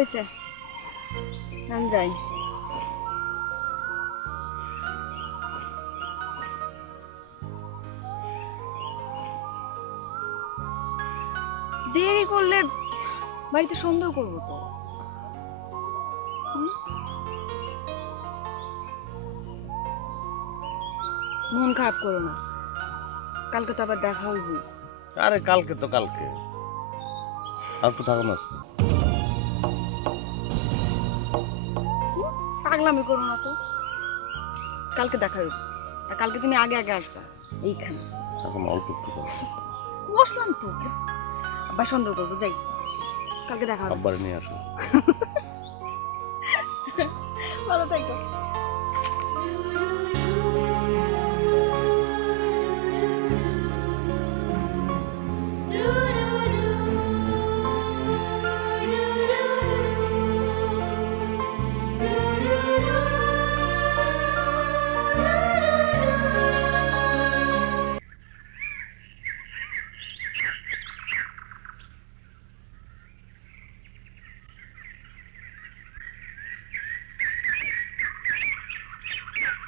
হয়েছে, আমি যাই। দেরি করলে বাড়িতে সন্দেহ করবো তো। মন খারাপ করো না, কালকে তো আবার দেখা হইব। আরে কালকে তো কালকে, আর তো থাকো না। পাগলামি করো না তো, কালকে দেখা হইব। আর কালকে তুমি আগে আগে আসবা এইখানে। এখন অল্প একটু করো। বসলাম তো, আবার সন্দেহ করবো, যাই কালকে দেখা হবে। আব্বার নিয়ে আসো। ভালো থাকো।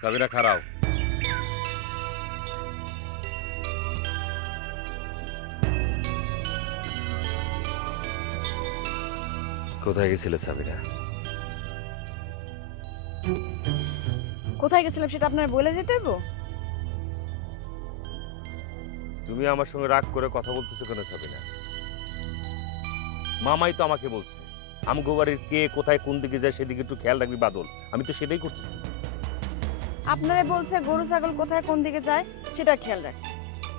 সাবিরা খারাও। কোথায় গেছিলে সাবিরা? কোথায় গেছিলাম সেটা আপনার বলে যেতে হইব? তুমি আমার সঙ্গে রাগ করে কথা বলতেছো কেন সাবিনা? মামাই তো আমাকে বলছে আমগো বাড়ির কে কোথায় কোন দিকে যায় সেদিকে একটু খেয়াল রাখবি বাদল। আমি তো সেটাই করতেছি। আপনারে বলছে গরু ছাগল কোথায় কোন দিকে যায় সেটা খেয়াল রাখ,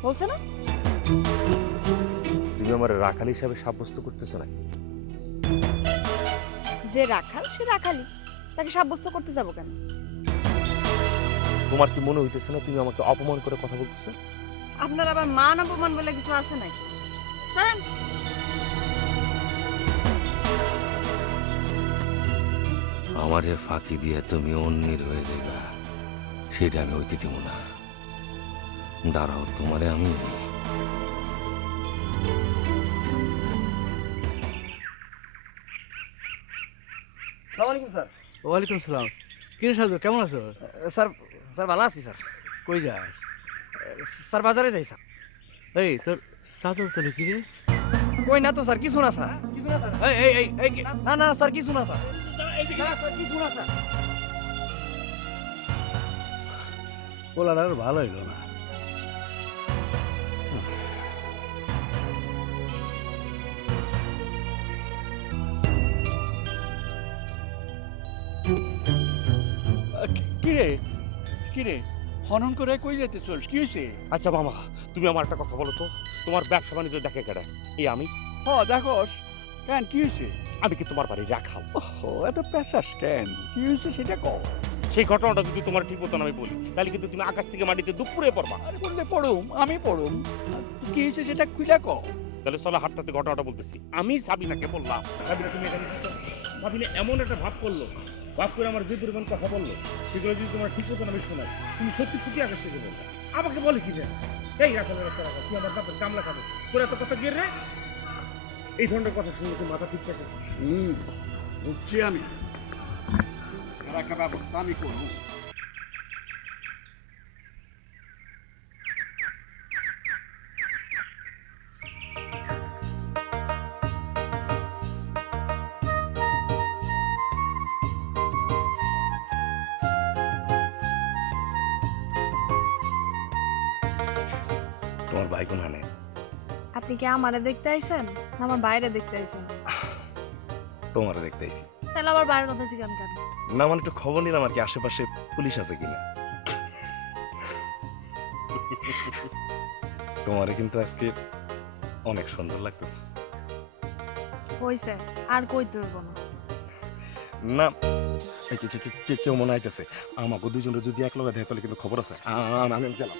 বলছে না? তুমি আমার রাখাল হিসাবে সাব্যস্ত করতেছো নাকি? যে রাখাল সে রাখালি, তাকে সাব্যস্ত করতে যাব কেন? তোমার কি মনে হইতেছে না তুমি আমাকে অপমান করে কথা বলতেছো? আপনার আবার মান অপমান বলে কিছু আছে নাকি? চলেন। আমারে ফাঁকি দিয়ে তুমি অন্যের হয়ে যাইবা, সেটা আমি হইতে দিব না। দাঁড়াও, তোমারে আমি আসসালামু স্যার। ওয়ালাইকুম সালাম। কি রে সাজু, কেমন আছো? স্যার স্যার ভালো আছি স্যার। কই যাস? স্যার বাজারে যাই স্যার। এই তোর চাদর তোলে কি রে? কই না তো স্যার, কিছু না স্যার। কিছু না স্যার। এই না না স্যার, কিছু না স্যার। না স্যার, কিছু না স্যার। পোলার আর ভালো হইলো না। কিরে কিরে হনন করে কই যেতে চলছ, কি হয়েছে? আচ্ছা মামা, তুমি আমার একটা কথা বলো তো, তোমার ব্যবসা বাণিজ্য দেখে কেডা? এই আমি। হ দেখোস কেন, কি হয়েছে? আমি কি তোমার বাড়ি রাখাল? ও এত পেশাস কেন, কি হয়েছে সেটা কও। সেই ঘটনাটা যদি তোমার ঠিক মতন আমি বলি তাহলে কিন্তু তুমি আকাশ থেকে মাটিতে দুপুরে পড়বা। আরে বললে পড়ুম, আমি পড়ুম। কি হয়েছে সেটা খুইলা কও। তাহলে চলো হাটটাতে ঘটনাটা বলতেছি। আমি সাবিনাকে বললাম, সাবিনা তুমি এখানে কি করো? সাবিনা এমন একটা ভাব করলো, ভাব করে আমার যে পরিমাণ কথা বললো সেগুলো যদি তোমার ঠিক মতন আমি শোনাই, তুমি সত্যি সত্যি আকাশ থেকে বলবা। আমাকে বলে কি যে এই রাখালের রাস্তা রাখা, তুই আমার বাপের কামলা খাবে তোর এত কথা গিয়ে রে। এই ধরনের কথা শুনে তো মাথা ঠিক থাকে। বুঝছি আমি, এর একটা ব্যবস্থা আমি করবো। তোমার ভাই কোন হানে? আপনি কি আমারে দেখতে আইছেন, আমার বাইরে দেখতে আইছেন? তোমার দেখতে আইছি। তাহলে আবার বাইরের কথা জিজ্ঞান কেন? না মানে একটু খবর নিলাম আর কি, আশেপাশে পুলিশ আছে কিনা। তোমারে কিন্তু আজকে অনেক সুন্দর লাগতেছে। হইছে, আর কইতে হইব না। না কেউ মনে আইতেছে, আমাকে দুজনের যদি এক লগে দেয় তাহলে কিন্তু খবর আছে। আমি গেলাম।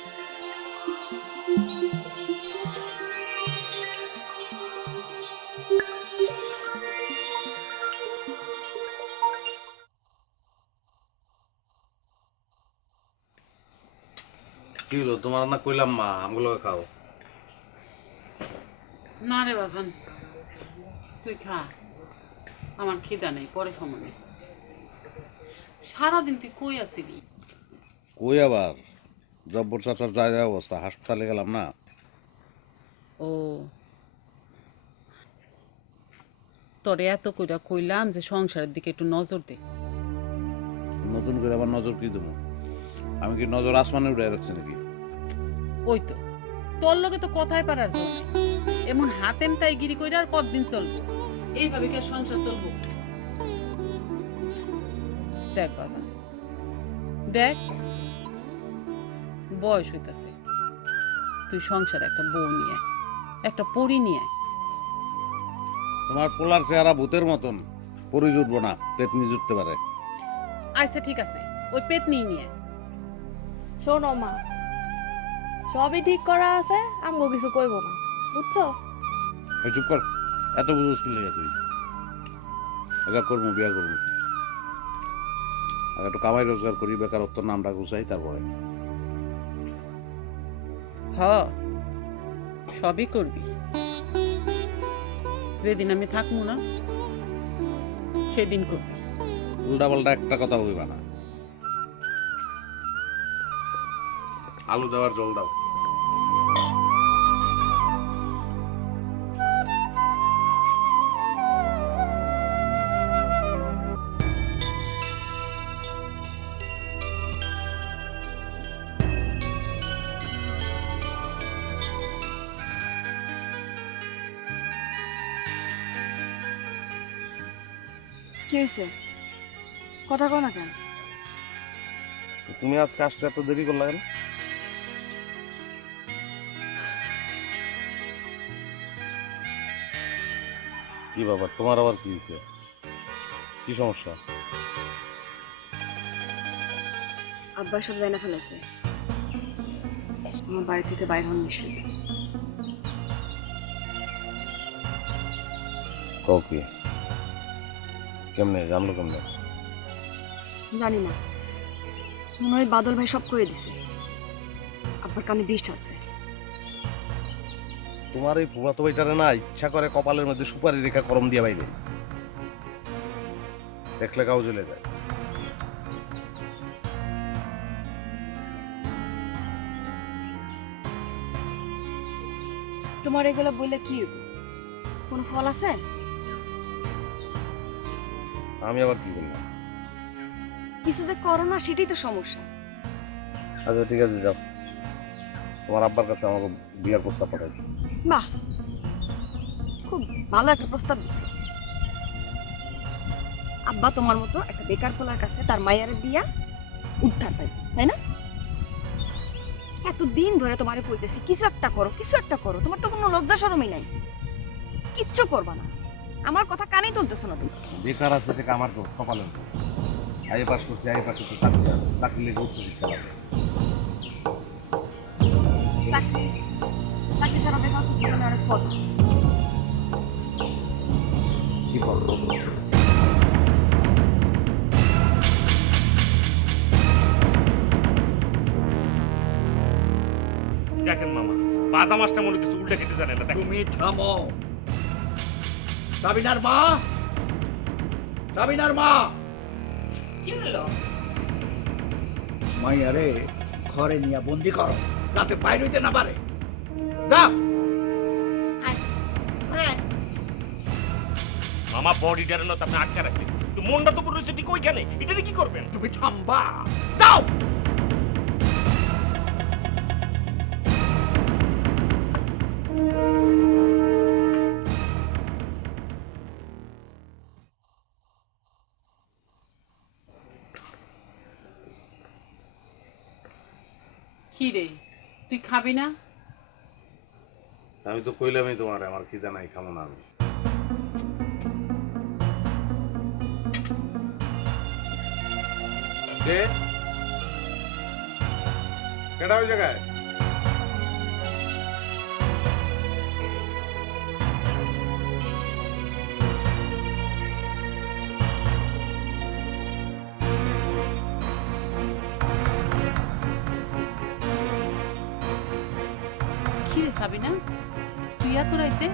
কি হলো তোমার? না কইলাম মা আমগুলো খাও। না রে বাজান, তুই খা। আমার খিদা নেই, পরে সময়। সারাদিন তুই কই আসিলি? কই আবার জব্বর চাচার যায় অবস্থা, হাসপাতালে গেলাম না। ও, তোরে এত কইরা কইলাম যে সংসারের দিকে একটু নজর দে। নতুন করে আবার নজর কি দেবো? আমি কি নজর আসমানে উঠে রাখছি নাকি? ওই তো, তোর লগে তো কথাই পারার জন্য এমন হাতেনটাই গিরি কইরা আর কতদিন চলবো? এইভাবে কি আর সংসার চলবো? দেখ বাজান, দেখ বয়স হইতাছে, তুই সংসারে একটা বউ নিয়ে একটা পরি নিয়ে। তোমার পোলার চেহারা ভূতের মতন, পরি জুটবো না, পেতনি জুটতে পারে। আচ্ছা ঠিক আছে, ওই পেতনি নিয়ে। শোনো মা, সবই ঠিক করা আছে, আমগো কিছু কইব না, বুঝছো? ওই চুপ কর, এত বুঝোস কি লেগে তুই? আগে করবো, বিয়া করবো, আগে একটু কামাই রোজগার করি, বেকারত্ব নামটা গুছাই, তারপরে হ, সবই করবি। যেদিন আমি থাকবো না সেদিন করবি। উল্টা পাল্টা একটা কথা হইবা না। আলু দেওয়ার জল দাও। কি হয়েছে? কথা কও না কেন? তুমি আজকে আসতে এত দেরি করলা কেন? কি বাবা, তোমার আবার কি হয়েছে? কি সমস্যা? আব্বা সব জানা ফেলেছে, আমার বাড়ি থেকে বাইর হন নিষেধ। ওকে, কেমনে জানলো কেমনে? জানি না, মনে হয় বাদল ভাই সব করে দিছে। আব্বার কানে বিষ আছে। তোমার এই ফুফাতো ভাইটারে না ইচ্ছা করে কপালের মধ্যে সুপারি রেখা করম দিয়ে বাইরে, দেখলে কাউ জ্বলে যায়। তোমার এগুলো বললে কি হইব? কোন ফল আছে? আমি আবার কি বললাম? কিছু যে করো না সেটাই তো সমস্যা। আচ্ছা ঠিক আছে, যাও, তোমার আব্বার কাছে আমাকে বিয়ার প্রস্তাব পাঠাই। বাহ, খুব ভালো একটা প্রস্তাব দিছো। আব্বা তোমার মতো একটা বেকার পোলার কাছে তার মায়ের দিয়া উদ্ধার পাই, তাই না? এতদিন ধরে তোমারে কইতেছি কিছু একটা করো, কিছু একটা করো, তোমার তো কোনো লজ্জা শরমই নাই, কিচ্ছু করবা না। আমার কথা কানেই তুলতেছো না তুমি। বেকার আছে থেকে আমার কপালের আগে পাশ করছি, আগে পাশ করছি, চাকরি লেগে উচ্চ শিক্ষা লাগে। চাকরি ছাড়া বেকার তো জীবনে অনেক পথ। কি করবো? দেখেন মামা, বাজা মাছটা মনে কিছু উল্টে খেতে জানে না। তুমি থামো। সাবিনার মা, সাবিনার মা, কি হলো? মাইয়ারে ঘরে নিয়ে বন্দি করো, যাতে বাইরে হইতে না পারে। যাও। মামা বডিটার না আপনি আটকে রাখেন, তো মনটা তো পুরো ঠিক ওইখানে, এটা কি করবেন? তুমি থামবা, যাও। কি রে, তুই খাবি না? আমি তো কইলামই তোমার, আমার খিদা নাই, খাবো না আমি। কে? কেডা ওই জায়গায়? কি রে সাবিনা, তুই এত রাইতে?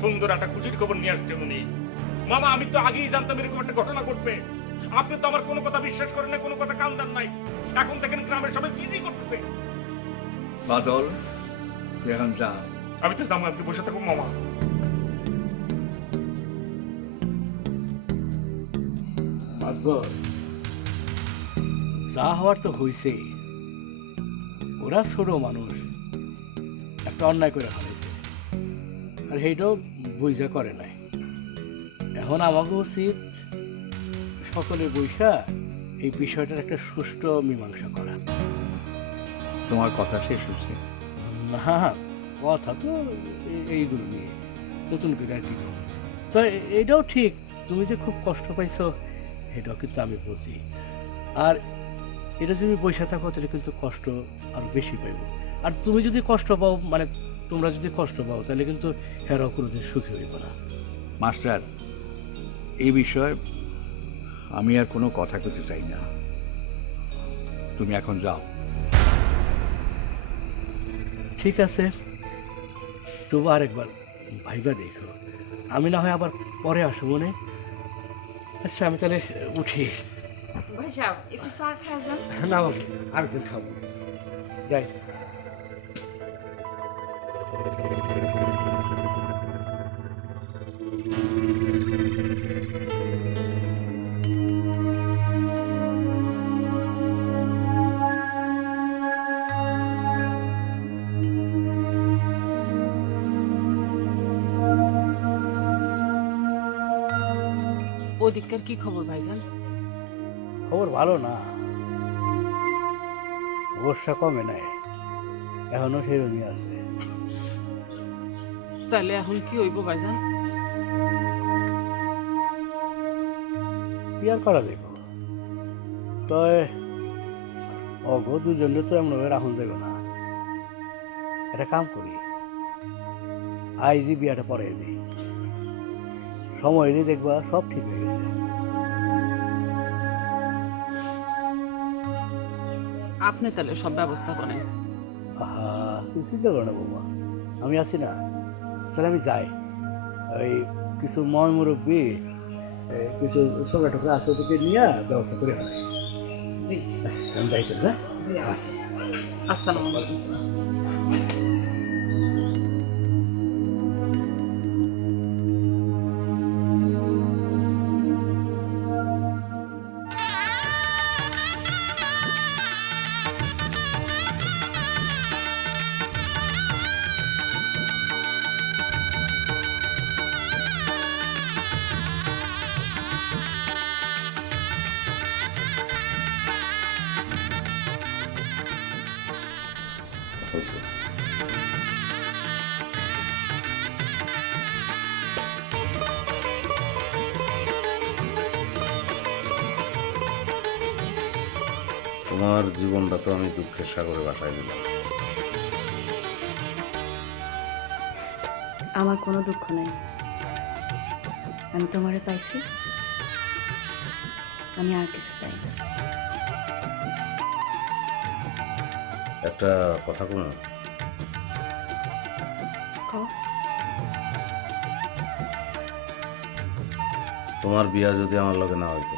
সুন্দর একটা খুশির খবর নিয়ে আসছে উনি। মামা আমি তো আগেই জানতাম এরকম একটা ঘটনা ঘটবে। আপনি তো আমার কোনো কথা বিশ্বাস করেন না, কোনো কথা কান দেন নাই। এখন দেখেন গ্রামের সবাই জিজি করতেছে। বাদল তুই এখন যা। আমি তো জামাই, আপনি বসে থাকুন মামা। মাতবর যা হওয়ার তো হইছেই। ওরা ছোট মানুষ, একটা অন্যায় করে ফেলেছে, আর সেইটাও বুঝা করে নাই। এখন আমাকে উচিত সকলে বৈশা এই বিষয়টার একটা সুষ্ঠু মীমাংসা করা। তোমার কথা শেষ হচ্ছে? না, কথা তো এইগুলো নিয়ে নতুন করে আর কি। তো এটাও ঠিক, তুমি যে খুব কষ্ট পাইছো এটাও কিন্তু আমি বুঝি। আর এটা যদি বসে থাকো তাহলে কিন্তু কষ্ট আরো বেশি পাইব। আর তুমি যদি কষ্ট পাও, মানে তোমরা যদি কষ্ট পাও, তাহলে কিন্তু হেরাও কোনোদিন সুখী হইব না। মাস্টার, এই বিষয়ে আমি আর কোনো কথা করতে চাই না, তুমি এখন যাও। ঠিক আছে, তবু আরেকবার ভাইবা দেখো, আমি না হয় আবার পরে আসবো মনে। আচ্ছা আমি তাহলে উঠি। ভাই সাহেব একটু চা খাওয়া যান। না বাবু, আরেকদিন খাবো, যাই। ওদিককার কি খবর ভাইজান? খবর ভালো না, বর্ষা কমে নাই, এখনো সেরকমই আছে। তাহলে এখন কি হইব ভাইজান? কি আর করা যাইব, তয় অগ দুজনে তো এমন রাখুন যাইব না। একটা কাম করি, আইজি বিয়াটা পরে দিই, সময় এলে দেখবা সব ঠিক হয়ে গেছে। আপনি তাহলে সব ব্যবস্থা করেন। আহা, তুই চিন্তা করো না বৌমা, আমি আছি না। তাহলে আমি যাই, ওই কিছু ময় মুরব্বী কিছু ছোকরা টোকরা আছে, ওদেরকে নিয়ে ব্যবস্থা করে হয়। জি আমি যাই তো, না? জি, আসসালামু আলাইকুম। তোমার জীবনটা তো আমি দুঃখের সাগরে বাসায় দিলাম। আমার কোনো দুঃখ নাই, আমি তোমারে পাইছি, আমি আর কিছু চাই না। একটা কথা কোনো, কও। তোমার বিয়া যদি আমার লগে না হইতো,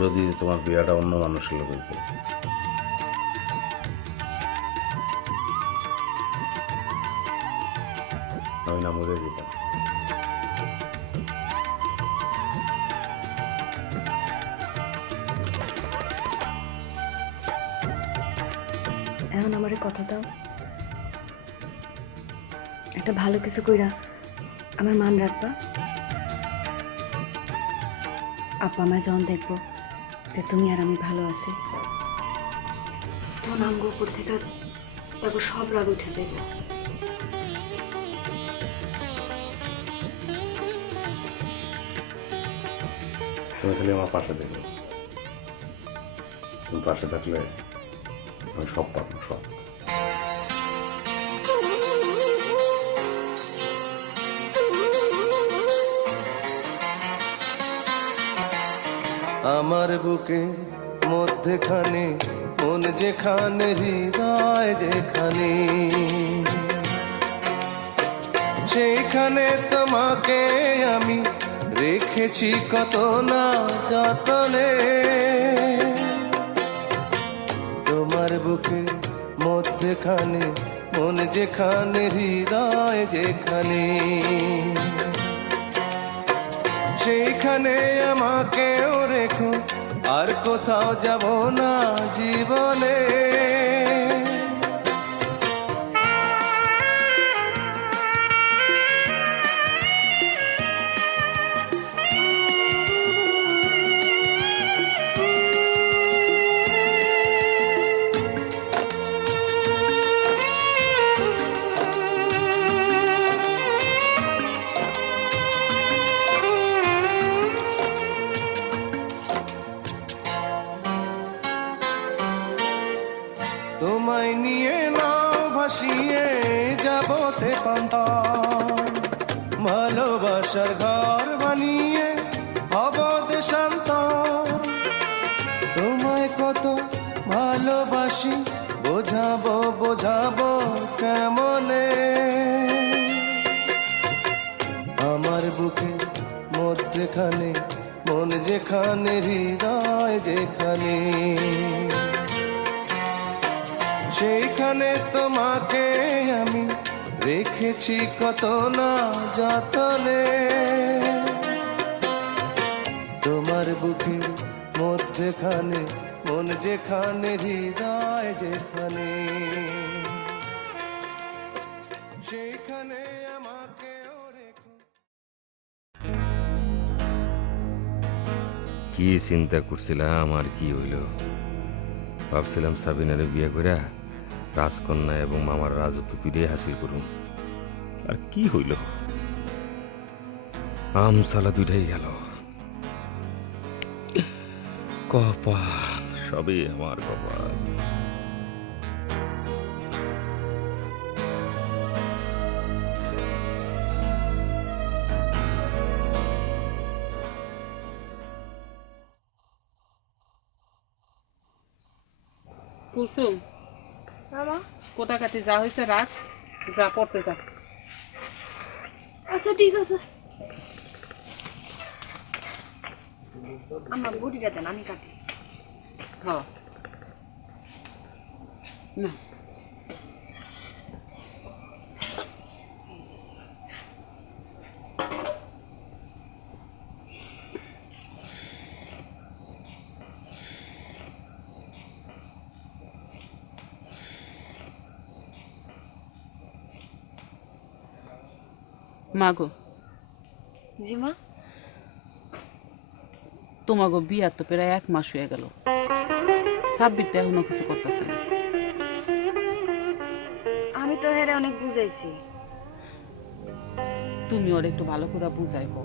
যদি তোমার বিয়াটা অন্য মানুষের লোক হইতো, আমি না মরে যেতাম। এখন আমারে কথা দাও, একটা ভালো কিছু কইরা আমার মান রাখবা। আপা আমায় যখন দেখবো যে তুমি আর আমি ভালো আছি, তখন আমগো উপর থেকে তারপর সব রাগ উঠে যাইব। তুমি খালি আমার পাশে দেখো, তুমি পাশে থাকলে আমি সব পারবো, সব। আমার বুকে মধ্যেখানে মন যেখানে হৃদয় হৃদয় যেখানে, সেইখানে তোমাকে আমি রেখেছি কত না যতনে। তোমার বুকের মধ্যেখানে মন যেখানে হৃদয় যেখানে, সেইখানে আমাকেও রেখো, আর কোথাও যাব না জীবনে। তোমায় নিয়ে নাও ভাসিয়ে যাবতে পান্তান, ভালোবাসার ঘর বানিয়ে হব দেশান্তর। তোমায় কত ভালোবাসি বোঝাবো বোঝাবো কেমনে, আমার বুকের মধ্যেখানে মন যেখানে হৃদয় যেখানে, সেইখানে তোমাকে আমি রেখেছি কত না যতনে। তোমার বুকের মধ্যেখানে মন যেখানে হৃদয় যেখানে, সেইখানে আমাকে রেখো। কি চিন্তা করছিলাম আর কি হইল? ভাবছিলাম সাবিনারে বিয়ে করে রাজকন্যা এবং মামার রাজত্ব তুইটাই হাসিল করুন, আর কি হইল? আমসালা দুইটাই গেল। কপাল, সবই আমার কপাল। কুলসুম, মামা কোটাকাটি যা হয়েছে রাখ, যা পড়তে যা। আচ্ছা ঠিক আছে। আমার বডিটা দেন, আমি কাটি। হ্যাঁ না, মাগো জি মা। তোমাগো বিয়ার তো প্রায় 1 মাস হয়ে গেল, সাব্বিরটা এখনো কিছু করতেছে না। আমি তো হেরে অনেক বুঝাইছি। তুমি ওর একটু ভালো করে বুঝাইবো,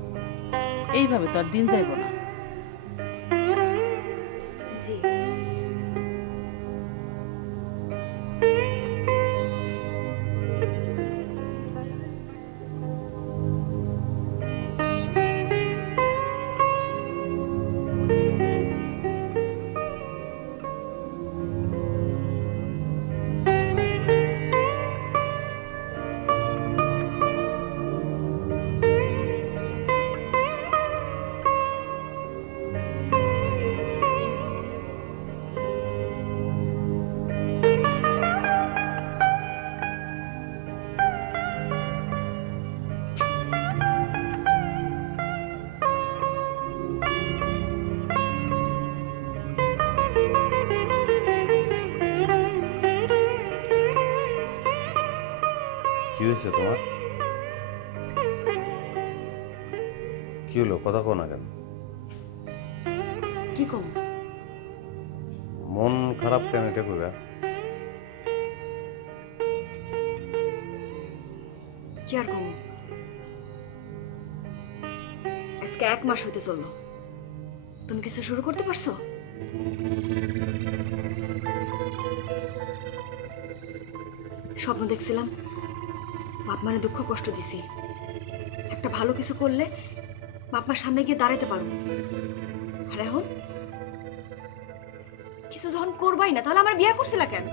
এইভাবে তো আর দিন যাইব না। জি। কি হয়েছে তোমার? কি হলো, কথা কো না কেন? কি কম? মন খারাপ কেন এটা কইরা? কি আর কম? আজকে 1 মাস হইতে চললো, তুমি কিছু শুরু করতে পারছো? স্বপ্ন দেখছিলাম, বাপ মানে দুঃখ কষ্ট দিছি, একটা ভালো কিছু করলে বাপ মার সামনে গিয়ে দাঁড়াতে পারবো। আর এখন কিছু যখন করবাই না, তাহলে আমার বিয়ে করছিলা কেন?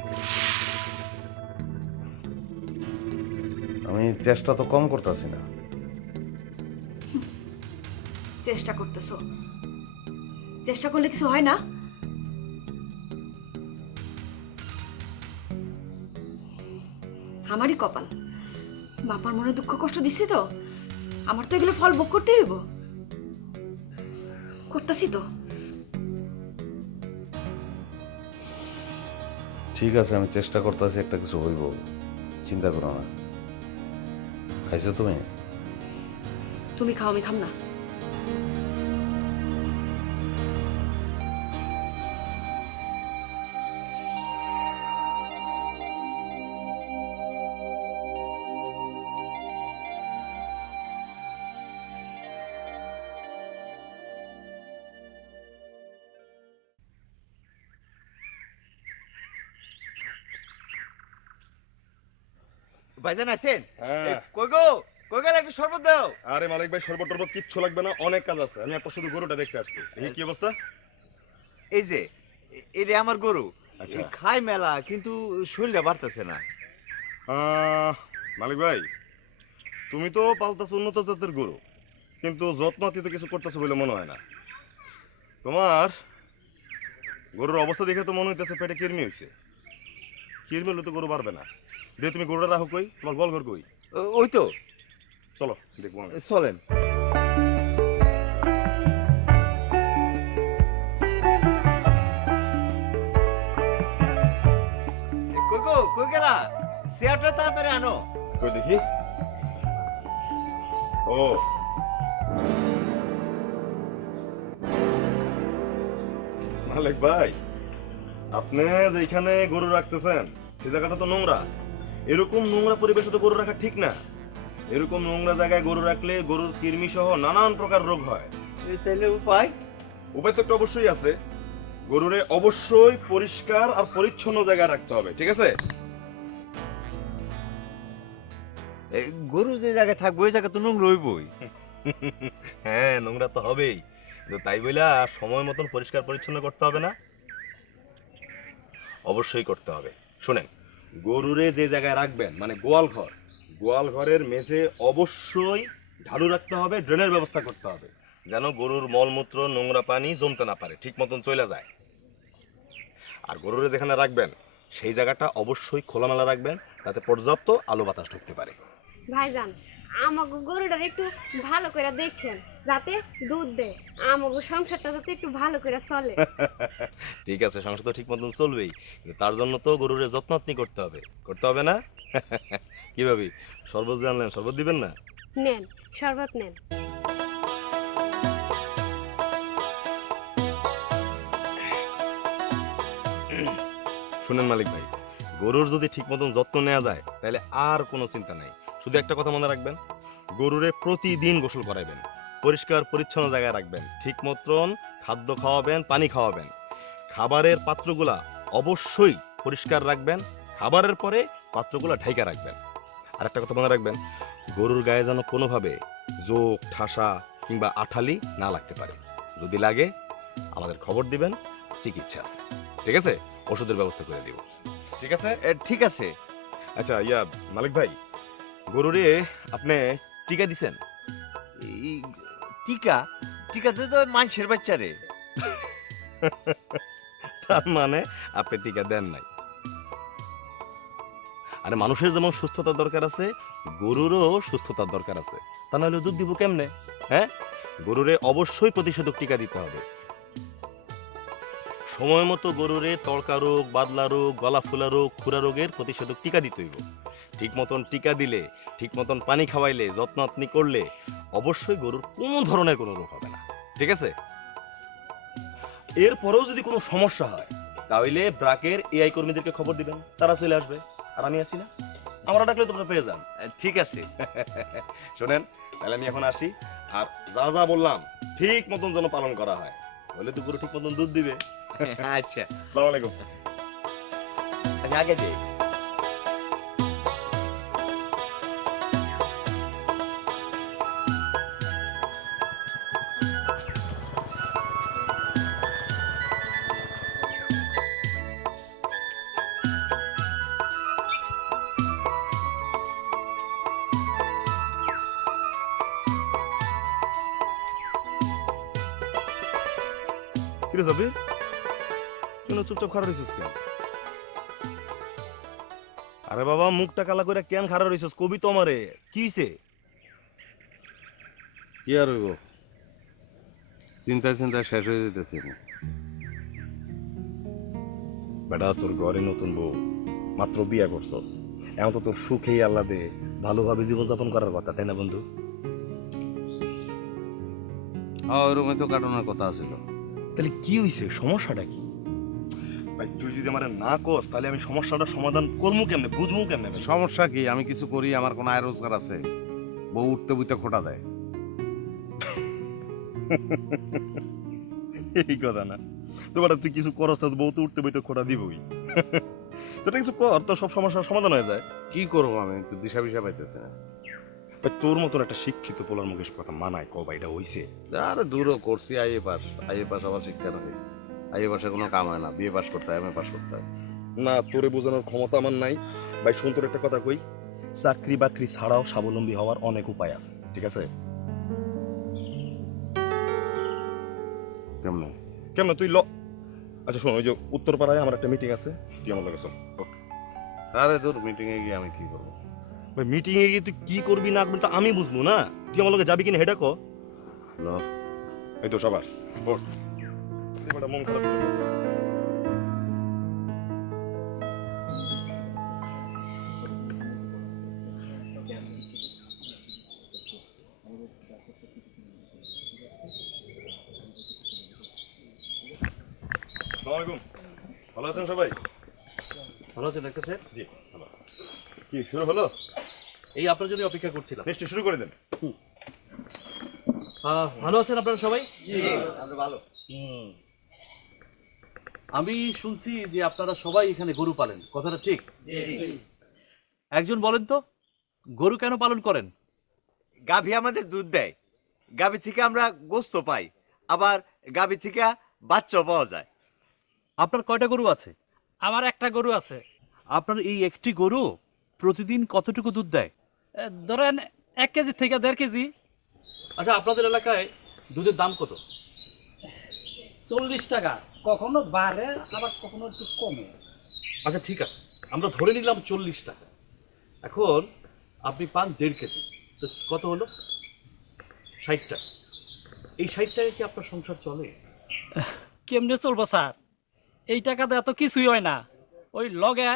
আমি চেষ্টা তো কম করতেছি না। চেষ্টা করতেছো, চেষ্টা করলে কিছু হয় না? আমারই কপাল, বাপার মনে দুঃখ কষ্ট দিছি তো, আমার তো এগুলো ফল ভোগ করতে হইব। করতেছি তো। ঠিক আছে, আমি চেষ্টা করতেছি, একটা কিছু হইব, চিন্তা করো না। খাইছো তুমি? তুমি খাও, আমি খাম না। ভাইজান আছেন? হ্যাঁ। কই গো, কই গেল, একটু শরবত দাও। আরে মালিক ভাই, শরবত টরবত কিচ্ছু লাগবে না, অনেক কাজ আছে। আমি একটা শুধু গরুটা দেখতে আসছি। এই কি অবস্থা? এই যে এটা আমার গরু, আচ্ছা। খাই মেলা কিন্তু শরীরটা বাড়তেছে না। মালিক ভাই, তুমি তো পালতাছো উন্নত জাতের গরু, কিন্তু যত্ন তো কিছু করতেছো বলে মনে হয় না। তোমার গরুর অবস্থা দেখে তো মনে হইতেছে পেটে কিরমি হইছে। কিরমি হলে তো গরু বাড়বে না। দিয়ে তুমি গরুটা রাখো কই? তোমার গোয়াল ঘর কই? ওই তো, চলো দেখবো আমি। চলেন। কই গো, কই গেলা? চেয়ারটা তাড়াতাড়ি আনো। কই দেখি। ও, মালিক ভাই, আপনি যেখানে গরু রাখতেছেন সেই জায়গাটা তো নোংরা। এরকম নোংরা পরিবেশে তো গরু রাখা ঠিক না। এরকম নোংরা জায়গায় গরু রাখলে গরুর কৃমি সহ নানান প্রকার রোগ হয়। তাহলে উপায়? উপায় তো একটা অবশ্যই আছে। গরুরে অবশ্যই পরিষ্কার আর পরিচ্ছন্ন জায়গায় রাখতে হবে, ঠিক আছে? গরু যে জায়গায় থাকবো ওই জায়গা তো নোংরা হইবই। হ্যাঁ, নোংরা তো হবেই, কিন্তু তাই বইলা সময় মতন পরিষ্কার পরিচ্ছন্ন করতে হবে না? অবশ্যই করতে হবে। শুনেন, গরুরে যে জায়গায় রাখবেন মানে গোয়াল ঘর, গোয়াল ঘরের মেঝে অবশ্যই ঢালু রাখতে হবে, ড্রেনের ব্যবস্থা করতে হবে, যেন গরুর মলমূত্র নোংরা পানি জমতে না পারে, ঠিক মতন চলে যায়। আর গরুরে যেখানে রাখবেন সেই জায়গাটা অবশ্যই খোলামেলা রাখবেন, যাতে পর্যাপ্ত আলো বাতাস ঢুকতে পারে। ভাইজান, আমাকে গরুটার একটু ভালো করে দেখেন, যাতে দুধ দেয়, আমাকে সংসারটা যাতে একটু ভালো করে চলে। ঠিক আছে, সংসার তো ঠিক মতন চলবেই, কিন্তু তার জন্য তো গরুরে যত্নআত্নি করতে হবে, করতে হবে না? কি ভাবি, শরবত যে আনলেন, শরবত দিবেন না? নেন, শরবত নেন। শুনেন মালিক ভাই, গরুর যদি ঠিক মতন যত্ন নেওয়া যায় তাহলে আর কোনো চিন্তা নাই। শুধু একটা কথা মনে রাখবেন, গরুরে প্রতিদিন গোসল করাইবেন, পরিষ্কার পরিচ্ছন্ন জায়গায় রাখবেন, ঠিক মতন খাদ্য খাওয়াবেন, পানি খাওয়াবেন। খাবারের পাত্রগুলা অবশ্যই পরিষ্কার রাখবেন, খাবারের পরে পাত্রগুলা ঢাইকা রাখবেন। আর একটা কথা মনে রাখবেন, গরুর গায়ে যেন কোনোভাবে জোক, ঠাসা কিংবা আঠালি না লাগতে পারে। যদি লাগে আমাদের খবর দিবেন, চিকিৎসা আছে, ঠিক আছে? ওষুধের ব্যবস্থা করে দিব, ঠিক আছে? ঠিক আছে। আচ্ছা ইয়া মালিক ভাই, গরুরে আপনি টিকা দিছেন? টিকা? টিকাতে তো মানুষের বাচ্চারে। তার মানে আপনি টিকা দেন নাই। আরে মানুষের যেমন সুস্থতার দরকার আছে, গরুরও সুস্থতার দরকার আছে, তা নাহলে দুধ দিব কেমনে? হ্যাঁ, গরুরে অবশ্যই প্রতিষেধক টিকা দিতে হবে। সময় মতো গরুরে তড়কা রোগ, বাদলা রোগ, গলা ফুলা রোগ, খুরা রোগের প্রতিষেধক টিকা দিতে হইব। ঠিক মতন টিকা দিলে, ঠিক মতন পানি খাওয়াইলে, যত্ন আপনি করলে অবশ্যই গরুর কোনো ধরনের কোনো রোগ হবে না, ঠিক আছে? এরপরেও যদি কোনো সমস্যা হয় তাহলে ব্রাকের এআই কর্মীদেরকে খবর দিবেন, তারা চলে আসবে। আর আমি আছি না, আমরা ডাকলে তোমরা পেয়ে যান। ঠিক আছে। শোনেন, তাহলে আমি এখন আসি, আর যা যা বললাম ঠিক মতন যেন পালন করা হয়, তাহলে তো গরু ঠিক মতন দুধ দিবে। আচ্ছা, আসসালামু আলাইকুম। আমি আগে যাই। কিরে সাবির কেন চুপচাপ খারাপ রইছিস কেন? আরে বাবা মুখটা কালা করে কেন খারাপ রইছিস কবি তো আমারে কি হইছে? কি আর হইব, চিন্তায় চিন্তায় শেষ হয়ে যেতেছি। বেটা তোর ঘরে নতুন বউ, মাত্র বিয়া করছস, এখন তো তোর সুখেই আহ্লাদে ভালোভাবে জীবনযাপন করার কথা, তাই না বন্ধু? হ্যাঁ, ওই রুমে তো কাটানোর কথা ছিল। তাহলে কি হইছে, সমস্যাটা কি? ভাই তুই যদি আমার না কস তাহলে আমি সমস্যাটা সমাধান করবো কেমনে, বুঝবো কেমনে? সমস্যা কি? আমি কিছু করি, আমার কোনো আয় রোজগার আছে? বউ উঠতে বুঝতে খোটা দেয়। এই কথা না তো বেটা, তুই কিছু করস না, বউ তো উঠতে বইতে খোটা দিবই। তোটা কিছু কর, তো সব সমস্যার সমাধান হয়ে যায়। কি করবো আমি, একটু দিশা বিশা পাইতেছি না। ভাই তোর মতন একটা শিক্ষিত পোলার মুখের কথা মানায় কবা এটা হইছে? আরে দূরও করছি আইএ পাস, আবার শিক্ষা নাকি? আইএ পাসে কোনো কাম হয় না, বিএ পাস করতে হয়, এমএ পাস করতে হয়। না, তোরে বোঝানোর ক্ষমতা আমার নাই। ভাই শুন, তোর একটা কথা কই, চাকরি বাকরি ছাড়াও স্বাবলম্বী হওয়ার অনেক উপায় আছে, ঠিক আছে? কেমনে কেমন তুই আচ্ছা শোন, ওই যে উত্তরপাড়ায় আমার একটা মিটিং আছে, তুই আমার লগে চল। আরে তোর মিটিং এ গিয়ে আমি কি করবো? ভাই মিটিং এ গিয়ে তুই কি করবি না করবি তা আমি বুঝবো না, তুই আমার লগে যাবি কিনা হেডা কো। এই তো সবাস মন খারাপ করে বসে। আসসালামু আলাইকুম, ভালো আছেন সবাই? ভালো আছেন ডাক্তার সাহেব? জি ভালো। কি শুরু হলো? এই আপনার জন্য অপেক্ষা করছিলাম। নিশ্চয় শুরু করে দেন। ভালো আছেন আপনারা সবাই? ভালো। আমি শুনছি যে আপনারা সবাই এখানে গরু পালেন, কথাটা ঠিক? একজন বলেন তো, গরু কেন পালন করেন? গাভী আমাদের দুধ দেয়, গাভী থেকে আমরা গোস্ত পাই, আবার গাভী থেকে বাচ্চা পাওয়া যায়। আপনার কয়টা গরু আছে? আমার একটা গরু আছে। আপনার এই একটি গরু প্রতিদিন কতটুকু দুধ দেয়? ধরেন 1 কেজি থেকে 1.5 কেজি। আচ্ছা, আপনাদের এলাকায় দুধের দাম কত? 40 টাকা, কখনো বাড়ে আবার কখনো একটু কমে। আচ্ছা ঠিক আছে, আমরা ধরে নিলাম 40 টাকা। এখন আপনি পান 1.5 কেজি, তো কত হলো? 60 টাকা। এই 60 টাকায় কি আপনার সংসার চলে? কেমনে চলবো স্যার, এই টাকা দিয়ে এত কিছুই হয় না। ওই লগে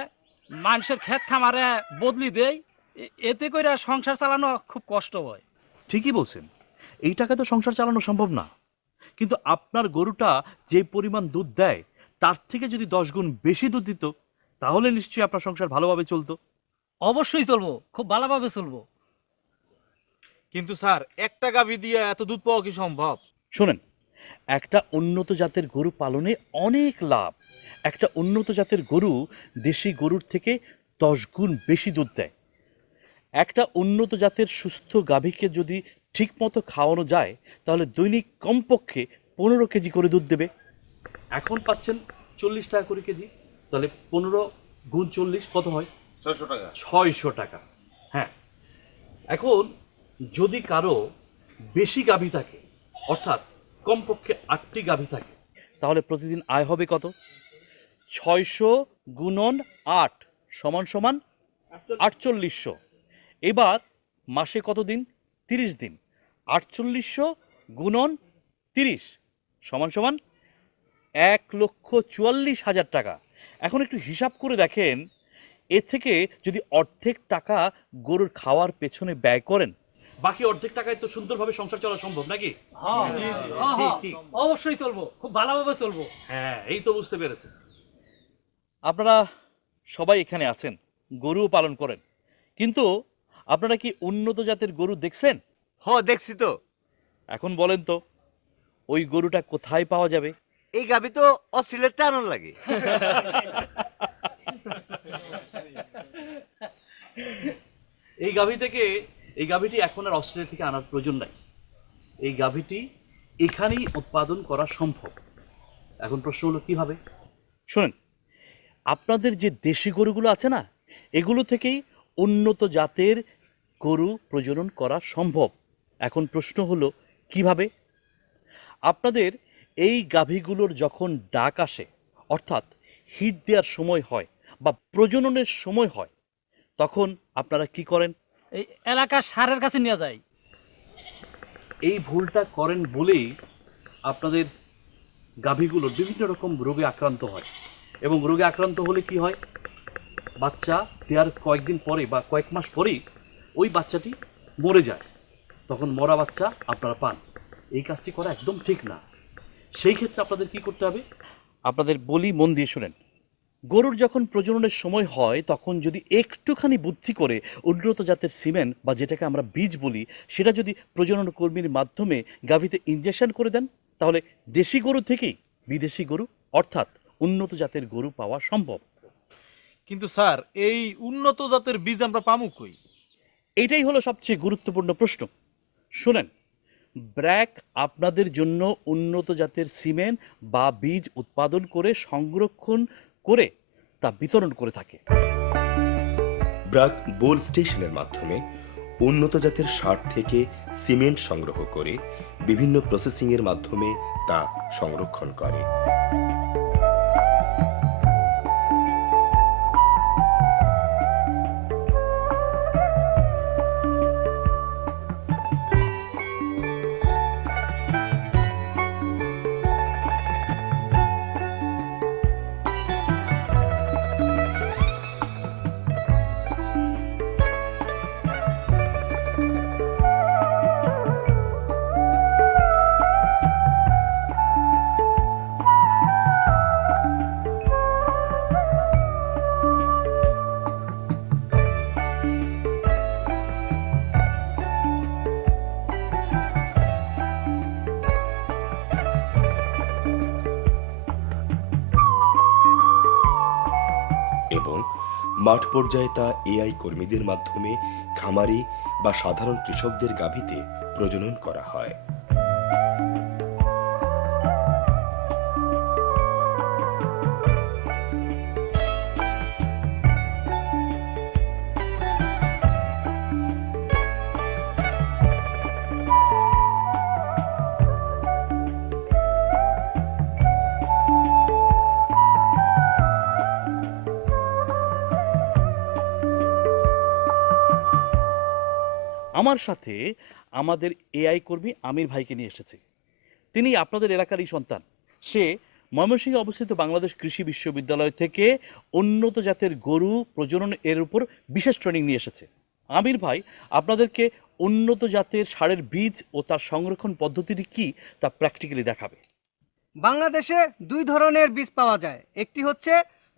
মানুষের ক্ষেত খামারে বদলি দেয়, এতে করে সংসার চালানো খুব কষ্ট হয়। ঠিকই বলছেন, এই টাকা তো সংসার চালানো সম্ভব না। কিন্তু আপনার গরুটা যে পরিমাণ দুধ দেয় তার থেকে যদি 10 গুণ বেশি দুধ দিত, তাহলে নিশ্চয়ই আপনার সংসার ভালোভাবে চলতো। অবশ্যই চলবো, খুব ভালোভাবে চলবো। কিন্তু স্যার, একটা গাভী দিয়ে এত দুধ পাওয়া কি সম্ভব? শোনেন, একটা উন্নত জাতের গরু পালনে অনেক লাভ। একটা উন্নত জাতের গরু দেশি গরুর থেকে 10 গুণ বেশি দুধ দেয়। একটা উন্নত জাতের সুস্থ গাভীকে যদি ঠিকমতো খাওয়ানো যায় তাহলে দৈনিক কমপক্ষে 15 কেজি করে দুধ দেবে। এখন পাচ্ছেন 40 টাকা করে কেজি, তাহলে 15 গুণ 40 কত হয়? 600 টাকা। 600 টাকা। হ্যাঁ, এখন যদি কারো বেশি গাভী থাকে, অর্থাৎ কমপক্ষে 8টি গাভী থাকে, তাহলে প্রতিদিন আয় হবে কত? 600 গুণন 8 সমান সমান 4800। এবার মাসে কত দিন? 30 দিন। 4800 গুণন 30 সমান সমান 1,44,000 টাকা। এখন একটু হিসাব করে দেখেন, এর থেকে যদি অর্ধেক টাকা গরুর খাওয়ার পেছনে ব্যয় করেন, বাকি অর্ধেক টাকায় তো সুন্দরভাবে সংসার চলা সম্ভব নাকি? অবশ্যই চলবো, খুব ভালোভাবে চলবো। হ্যাঁ, এই তো বুঝতে পেরেছেন। আপনারা সবাই এখানে আছেন, গরুও পালন করেন, কিন্তু আপনারা কি উন্নত জাতের গরু দেখছেন? হ্যাঁ দেখছি তো। এখন বলেন তো, ওই গরুটা কোথায় পাওয়া যাবে? এই গাভী তো অস্ট্রেলিয়ার টানন লাগে। এই গাভীটি এখন আর অস্ট্রেলিয়া থেকে আনার প্রয়োজন নাই। এই গাভীটি এখানেই উৎপাদন করা সম্ভব। এখন প্রশ্ন হলো কিভাবে? শুনেন, আপনাদের যে দেশি গরুগুলো আছে না, এগুলো থেকেই উন্নত জাতের গরু প্রজনন করা সম্ভব। এখন প্রশ্ন হলো কিভাবে? আপনাদের এই গাভীগুলোর যখন ডাক আসে, অর্থাৎ হিট দেওয়ার সময় হয় বা প্রজননের সময় হয়, তখন আপনারা কি করেন? এই এলাকার সারের কাছে নিয়ে যায়। এই ভুলটা করেন বলেই আপনাদের গাভীগুলো বিভিন্ন রকম রোগে আক্রান্ত হয়, এবং রোগে আক্রান্ত হলে কি হয়, বাচ্চা দেওয়ার কয়েকদিন পরে বা কয়েক মাস পরেই ওই বাচ্চাটি মরে যায়। তখন মরা বাচ্চা আপনারা পান। এই কাজটি করা একদম ঠিক না। সেই ক্ষেত্রে আপনাদের কি করতে হবে? আপনাদের বলি, মন দিয়ে শুনেন। গরুর যখন প্রজননের সময় হয় তখন যদি একটুখানি বুদ্ধি করে উন্নত জাতের সিমেন্ট বা যেটাকে আমরা বীজ বলি, সেটা যদি প্রজনন কর্মীর মাধ্যমে গাভীতে ইনজেকশন করে দেন, তাহলে দেশি গরু থেকেই বিদেশি গরু অর্থাৎ উন্নত জাতের গরু পাওয়া সম্ভব। কিন্তু স্যার, এই উন্নত জাতের বীজ আমরা পামু কই? এইটাই হলো সবচেয়ে গুরুত্বপূর্ণ প্রশ্ন। শুনেন, ব্র্যাক আপনাদের জন্য উন্নত জাতের সিমেন্ট বা বীজ উৎপাদন করে সংরক্ষণ করে তা বিতরণ করে থাকে। ব্র্যাক বোল স্টেশনের মাধ্যমে উন্নত জাতের সার থেকে সিমেন্ট সংগ্রহ করে বিভিন্ন প্রসেসিংয়ের মাধ্যমে তা সংরক্ষণ করে। এবং মাঠ পর্যায়ে তা এআই কর্মীদের মাধ্যমে খামারি বা সাধারণ কৃষকদের গাভীতে প্রজনন করা হয়। আমার সাথে আমাদের এআই কর্মী আমির ভাইকে নিয়ে এসেছে। তিনি আপনাদের এলাকারই সন্তান। সে ময়মনসিংহে অবস্থিত বাংলাদেশ কৃষি বিশ্ববিদ্যালয় থেকে উন্নত জাতের গরু প্রজনন এর উপর বিশেষ ট্রেনিং নিয়ে এসেছে। আমির ভাই আপনাদেরকে উন্নত জাতের সারের বীজ ও তার সংরক্ষণ পদ্ধতিটি কি তা প্র্যাকটিক্যালি দেখাবে। বাংলাদেশে দুই ধরনের বীজ পাওয়া যায়, একটি হচ্ছে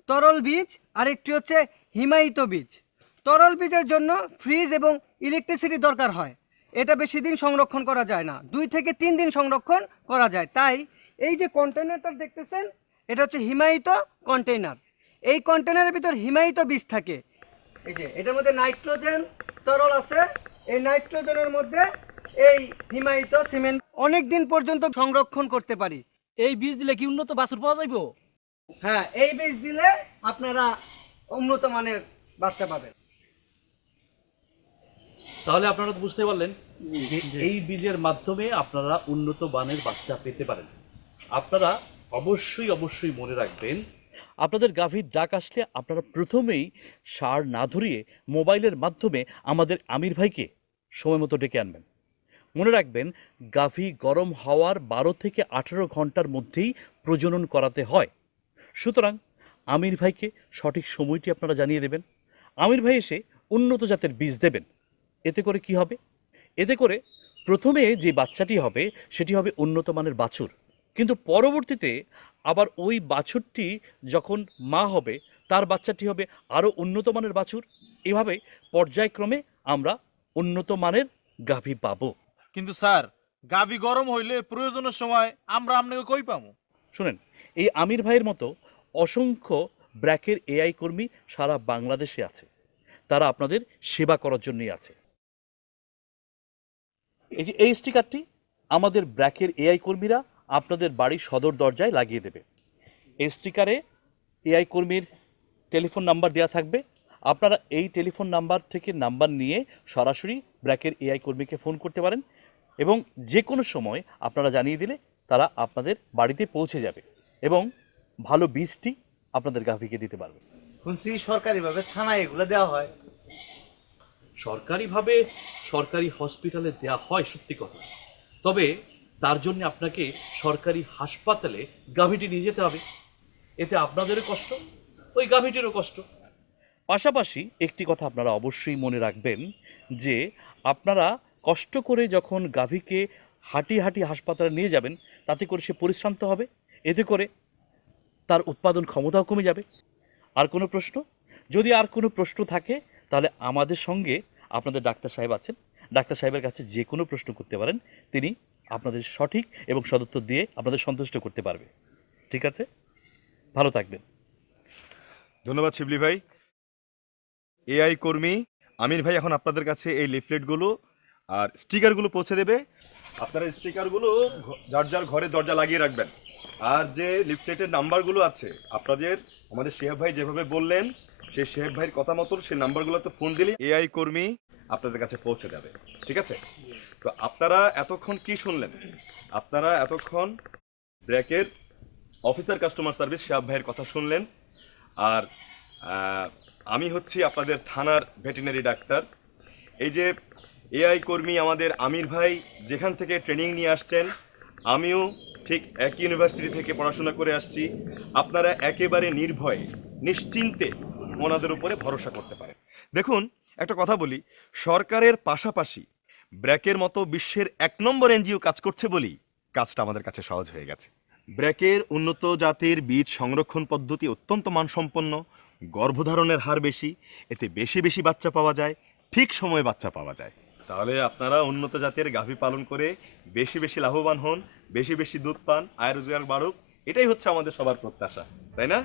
তরল বীজ আর একটি হচ্ছে হিমায়িত বীজ। তরল বীজের জন্য ফ্রিজ এবং ইলেকট্রিসিটি দরকার হয়। এটা বেশি দিন সংরক্ষণ করা যায় না, 2 থেকে 3 দিন সংরক্ষণ করা যায়। তাই এই যে কন্টেনারটা দেখতেছেন, এটা হচ্ছে হিমায়িত কন্টেইনার। এই কন্টেনারের ভিতর হিমায়িত বীজ থাকে। এই যে এটার মধ্যে নাইট্রোজেন তরল আছে, এই নাইট্রোজেনের মধ্যে এই হিমায়িত সিমেন্ট অনেক দিন পর্যন্ত সংরক্ষণ করতে পারি। এই বীজ দিলে কি উন্নত বাছুর পাওয়া যাইব? হ্যাঁ, এই বীজ দিলে আপনারা উন্নত মানের বাচ্চা পাবেন। তাহলে আপনারা তো বুঝতে পারলেন যে এই বীজের মাধ্যমে আপনারা উন্নত মানের বাচ্চা পেতে পারেন। আপনারা অবশ্যই মনে রাখবেন, আপনাদের গাভীর ডাক আসলে আপনারা প্রথমেই সার না ধরিয়ে মোবাইলের মাধ্যমে আমাদের আমির ভাইকে সময় মতো ডেকে আনবেন। মনে রাখবেন, গাভী গরম হওয়ার 12 থেকে 18 ঘন্টার মধ্যেই প্রজনন করাতে হয়। সুতরাং আমির ভাইকে সঠিক সময়টি আপনারা জানিয়ে দেবেন। আমির ভাই এসে উন্নত জাতের বীজ দেবেন। এতে করে কি হবে? এতে করে প্রথমে যে বাচ্চাটি হবে সেটি হবে উন্নত মানের বাছুর, কিন্তু পরবর্তীতে আবার ওই বাছুরটি যখন মা হবে তার বাচ্চাটি হবে আরও উন্নত মানের বাছুর। এভাবে পর্যায়ক্রমে আমরা উন্নত মানের গাভী পাবো। কিন্তু স্যার, গাভী গরম হইলে প্রয়োজনের সময় আমরা আপনাকে কই পাবো? শুনেন, এই আমির ভাইয়ের মতো অসংখ্য ব্র্যাকের এআই কর্মী সারা বাংলাদেশে আছে। তারা আপনাদের সেবা করার জন্যই আছে। এই যে এই স্টিকারটি আমাদের ব্র্যাকের এআই কর্মীরা আপনাদের বাড়ির সদর দরজায় লাগিয়ে দেবে। এই স্টিকারে এআই কর্মীর টেলিফোন নাম্বার দেওয়া থাকবে। আপনারা এই টেলিফোন নাম্বার থেকে নাম্বার নিয়ে সরাসরি ব্র্যাকের এআই কর্মীকে ফোন করতে পারেন এবং যে কোনো সময় আপনারা জানিয়ে দিলে তারা আপনাদের বাড়িতে পৌঁছে যাবে এবং ভালো বীজটি আপনাদের গাভীকে দিতে পারবে। শুনছি সরকারিভাবে থানায় এগুলো দেওয়া হয়। সরকারিভাবে সরকারি হসপিটালে দেয়া হয় সত্যি কথা, তবে তার জন্য আপনাকে সরকারি হাসপাতালে গাভীটি নিয়ে যেতে হবে। এতে আপনাদেরও কষ্ট, ওই গাভীটিরও কষ্ট। পাশাপাশি একটি কথা আপনারা অবশ্যই মনে রাখবেন যে আপনারা কষ্ট করে যখন গাভীকে হাঁটি হাঁটি হাসপাতালে নিয়ে যাবেন, তাতে করে সে পরিশ্রান্ত হবে, এতে করে তার উৎপাদন ক্ষমতাও কমে যাবে। আর কোনো প্রশ্ন? যদি আর কোনো প্রশ্ন থাকে তাহলে আমাদের সঙ্গে আপনাদের ডাক্তার সাহেব আছেন, ডাক্তার সাহেবের কাছে যে কোনো প্রশ্ন করতে পারেন, তিনি আপনাদের সঠিক এবং সদুত্তর দিয়ে আপনাদের সন্তুষ্ট করতে পারবে। ঠিক আছে, ভালো থাকবেন। ধন্যবাদ শিবলি ভাই। এআই কর্মী আমির ভাই এখন আপনাদের কাছে এই লিফলেটগুলো আর স্টিকারগুলো পৌঁছে দেবে। আপনারা স্টিকারগুলো যার যার ঘরে দরজা লাগিয়ে রাখবেন। আর যে লিফলেটের নাম্বারগুলো আছে আপনাদের, আমাদের শেহাব ভাই যেভাবে বললেন সেই শেহাব ভাইয়ের কথা মতো সেই নাম্বারগুলোতে ফোন দিলে এআই কর্মী আপনাদের কাছে পৌঁছে যাবে। ঠিক আছে? তো আপনারা এতক্ষণ কি শুনলেন? আপনারা এতক্ষণ ব্র্যাকের অফিসার কাস্টমার সার্ভিস শেহাব ভাইয়ের কথা শুনলেন। আর আমি হচ্ছি আপনাদের থানার ভেটেরিনারি ডাক্তার। এই যে এআই কর্মী আমাদের আমির ভাই যেখান থেকে ট্রেনিং নিয়ে আসছেন, আমিও ঠিক এক ইউনিভার্সিটি থেকে পড়াশোনা করে আসছি। আপনারা একেবারে নির্ভয়ে নিশ্চিন্তে ওনাদের উপরে ভরসা করতে পারেন। দেখুন, একটা কথা বলি, সরকারের পাশাপাশি ব্র্যাকের মতো বিশ্বের 1 নম্বর এনজিও কাজ করছে বলেই কাজটা আমাদের কাছে সহজ হয়ে গেছে। ব্র্যাকের উন্নত জাতের বীজ সংরক্ষণ পদ্ধতি অত্যন্ত মানসম্পন্ন, গর্ভধারণের হার বেশি, এতে বেশি বেশি বাচ্চা পাওয়া যায়, ঠিক সময়ে বাচ্চা পাওয়া যায়। তাহলে আপনারা উন্নত জাতের গাভী পালন করে বেশি বেশি লাভবান হন, বেশি বেশি দুধ পান, আয় রোজগার বাড়ুক, এটাই হচ্ছে আমাদের সবার প্রত্যাশা, তাই না?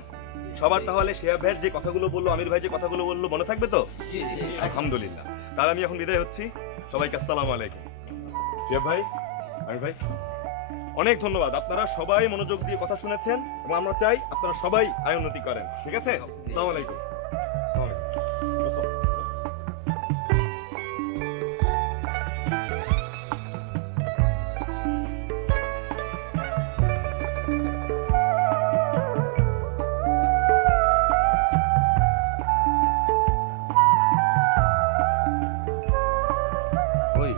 সবার তাহলে শেহাব ভাইয়ের যে কথাগুলো বললো, আমির ভাই যে কথাগুলো বললো মনে থাকবে তো? আলহামদুলিল্লাহ। তাহলে আমি এখন বিদায় হচ্ছি। সবাইকে আসসালামু আলাইকুম। শেহাব ভাই, আমির ভাই, অনেক ধন্যবাদ। আপনারা সবাই মনোযোগ দিয়ে কথা শুনেছেন এবং আমরা চাই আপনারা সবাই আয় উন্নতি করেন। ঠিক আছে? আসসালামু আলাইকুম। ওই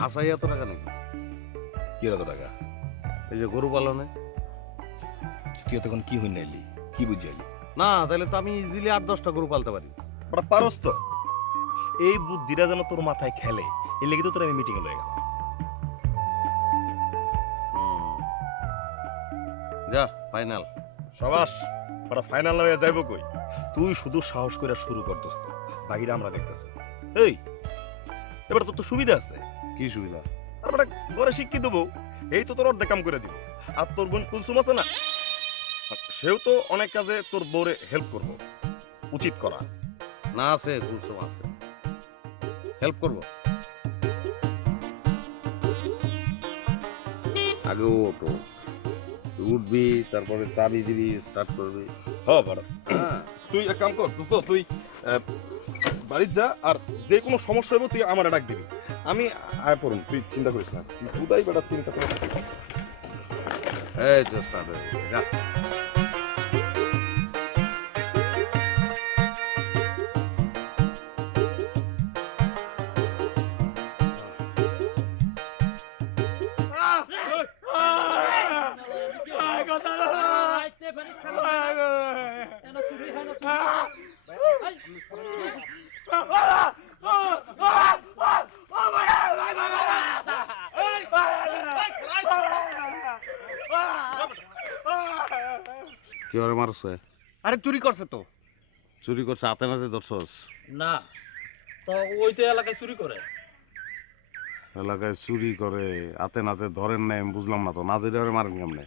হাসাই এত টাকা নাকি? কি এত টাকা? এই যে গরু পালনে। তুই তখন কি হই নাইলি, কি বুঝাইলি? না, তাহলে তো আমি ইজিলি 8-10টা গরু পালতে পারি। পারস তো? এই বুদ্ধিটা যেন তোর মাথায় খেলে, এই লেগে তো তোর আমি মিটিংয়ে লয়ে গেলাম। যা ফাইনাল। সাবাস, ওরা ফাইনাল হয়ে যাইব কই? তুই শুধু সাহস করে শুরু কর দোস্ত, বাকিটা আমরা দেখতেছি। এই এবার তোর তো সুবিধা আছে। কি সুবিধা? আর বেটা ঘরে শিক্ষিত বউ, এই তো তোর অর্ধেক কাম করে দিব। আর তোর বোন কুলসুম আছে না, সেও তো অনেক কাজে তোর বউরে হেল্প করবো, উচিত করা। না আছে, কুলসুম আছে, হেল্প করবো। আগে ওঠো, উঠবি, তারপরে চাবি দিবি, স্টার্ট করবি। হ্যাঁ বড়, তুই এক কাম কর দোস্ত, তুই বাড়ির যা, আর যে কোনো সমস্যা হবে তুই আমার ডাক দিবি, আমি আয় পড়ুন, তুই চিন্তা করিস না। দুটাই বেটা চিন্তা করে। এই তো স্টার্ট হয়ে গেছে, যা। কি ওরে মারছে? আরে চুরি করছে তো। চুরি করছে, হাতে নাতে ধরছস? না তো, ওই তো এলাকায় চুরি করে। এলাকায় চুরি করে, হাতে নাতে ধরেন নাই, আমি বুঝলাম না তো। না ধরে ওরে মারেন কেমনে?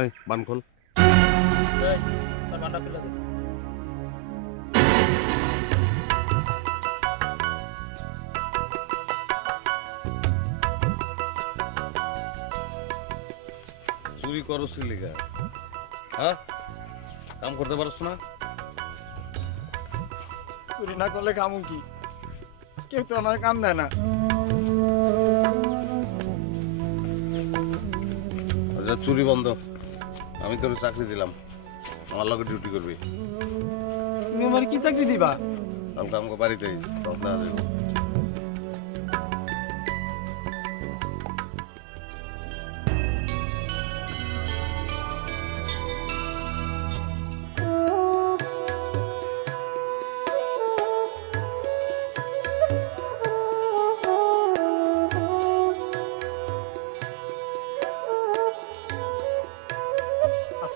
এই বান খোল। এই, তার বান্ডা খুলে দে। চুরি করছ লিগা? হ্যাঁ, কাম করতে পারছ না? চুরি না করলে কামু কি? কেউ তো আমার কাম দেয় না। এটা চুরি বন্ধ। আমি তোর চাকরি দিলাম, আমার লগে ডিউটি করবি। তুমি আমার কি চাকরি দিবা? কালকে আমাকে বাড়িতে কথা দেব।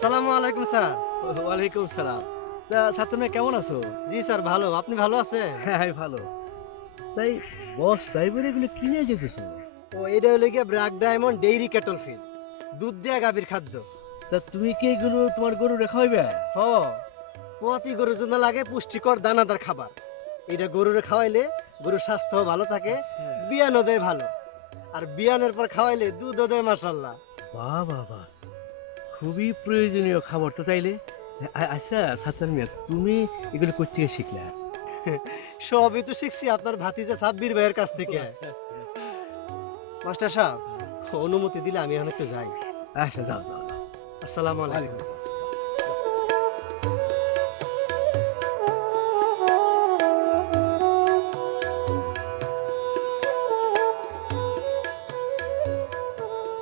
আসসালামু আলাইকুম স্যার। ওয়ালাইকুম সালাম। তা ছাত্র মেয়ে কেমন আছো? জি স্যার ভালো, আপনি ভালো আছেন? হ্যাঁ ভালো। তাই বস ড্রাইভার এগুলো কি নিয়ে যেতেছো? ও এটা হলো গিয়ে BRAC diamond dairy cattle feed, দুধ দেয়া গাভীর খাদ্য। তা তুমি কি এগুলো তোমার গরু রেখা হইবে? হ, পোয়াতি গরুর জন্য লাগে পুষ্টিকর দানাদার খাবার। এটা গরুরে খাওয়াইলে গরুর স্বাস্থ্য ভালো থাকে, বিয়ানও দেয় ভালো, আর বিয়ানের পর খাওয়াইলে দুধও দেয় মাশাআল্লাহ। বাহ বাহ বাহ, খুবই প্রয়োজনীয় খাবার তো তাইলে। আচ্ছা ছাত্র মেয়ে, তুমি এগুলো করতে শিখলে? সবই তো শিখছি আপনার ভাতিজা সাব্বির ভাইয়ের কাছ থেকে। মাস্টার সাহেব, অনুমতি দিলে আমি এখন একটু যাই। আচ্ছা যাও যাও। আসসালামু আলাইকুম।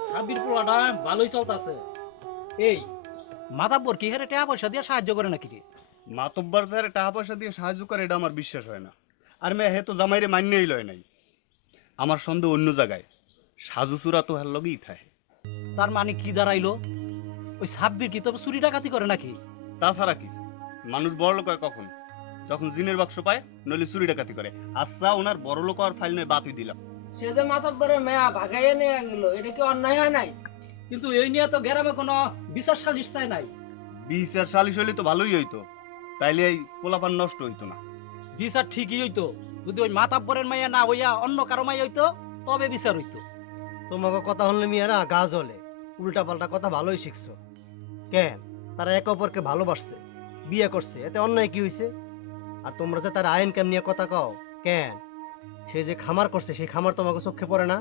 সাবির পোলাটা ভালোই চলতেছে। এই মাতাব্বর কি হারে টাকা পয়সা দিয়ে সাহায্য করে নাকি রে? মাতব্বার ধারে টাকা পয়সা দিয়ে সাহায্য করে এটা আমার বিশ্বাস হয় না। আর মেয়ে হে তো জামাইরে মান্যই লয় নাই। আমার সন্দেহ অন্য জায়গায়, সাজু চূড়া তো হার লগেই থাকে। তার মানে কি দাঁড়াইলো? ওই সাব্বির কি তবে চুরি ডাকাতি করে নাকি? তাছাড়া কি, মানুষ বড় লোক হয় কখন? যখন জিনের বাক্স পায়, নইলে চুরি ডাকাতি করে। আচ্ছা, ওনার বড় লোক আর ফাইল নয় বাতি দিলাম। সে যে মাতাব্বরের মেয়া ভাগাইয়া নিয়ে গেল, এটা কি অন্যায় হয় নাই? কিন্তু এই নিয়ে তো গ্রামে কোনো বিচার সালিশ চাই নাই। বিচার সালিশ হইলে তো ভালোই হইতো, তাইলে এই পোলাপান নষ্ট হইতো না। বিচার ঠিকই হইতো, যদি ওই মাতাব্বরের মাইয়া না হইয়া অন্য কারো মাইয়া হইতো তবে বিচার হইতো। তোমাকে কথা হলে মিয়ারা গা জ্বলে, উল্টা পাল্টা কথা ভালোই শিখছো। কেন, তারা একে অপরকে ভালোবাসছে, বিয়ে করছে, এতে অন্যায় কি হয়েছে? আর তোমরা যে তার আইন কেম নিয়ে কথা কও কেন? সে যে খামার করছে সেই খামার তোমাকে চোখে পড়ে না?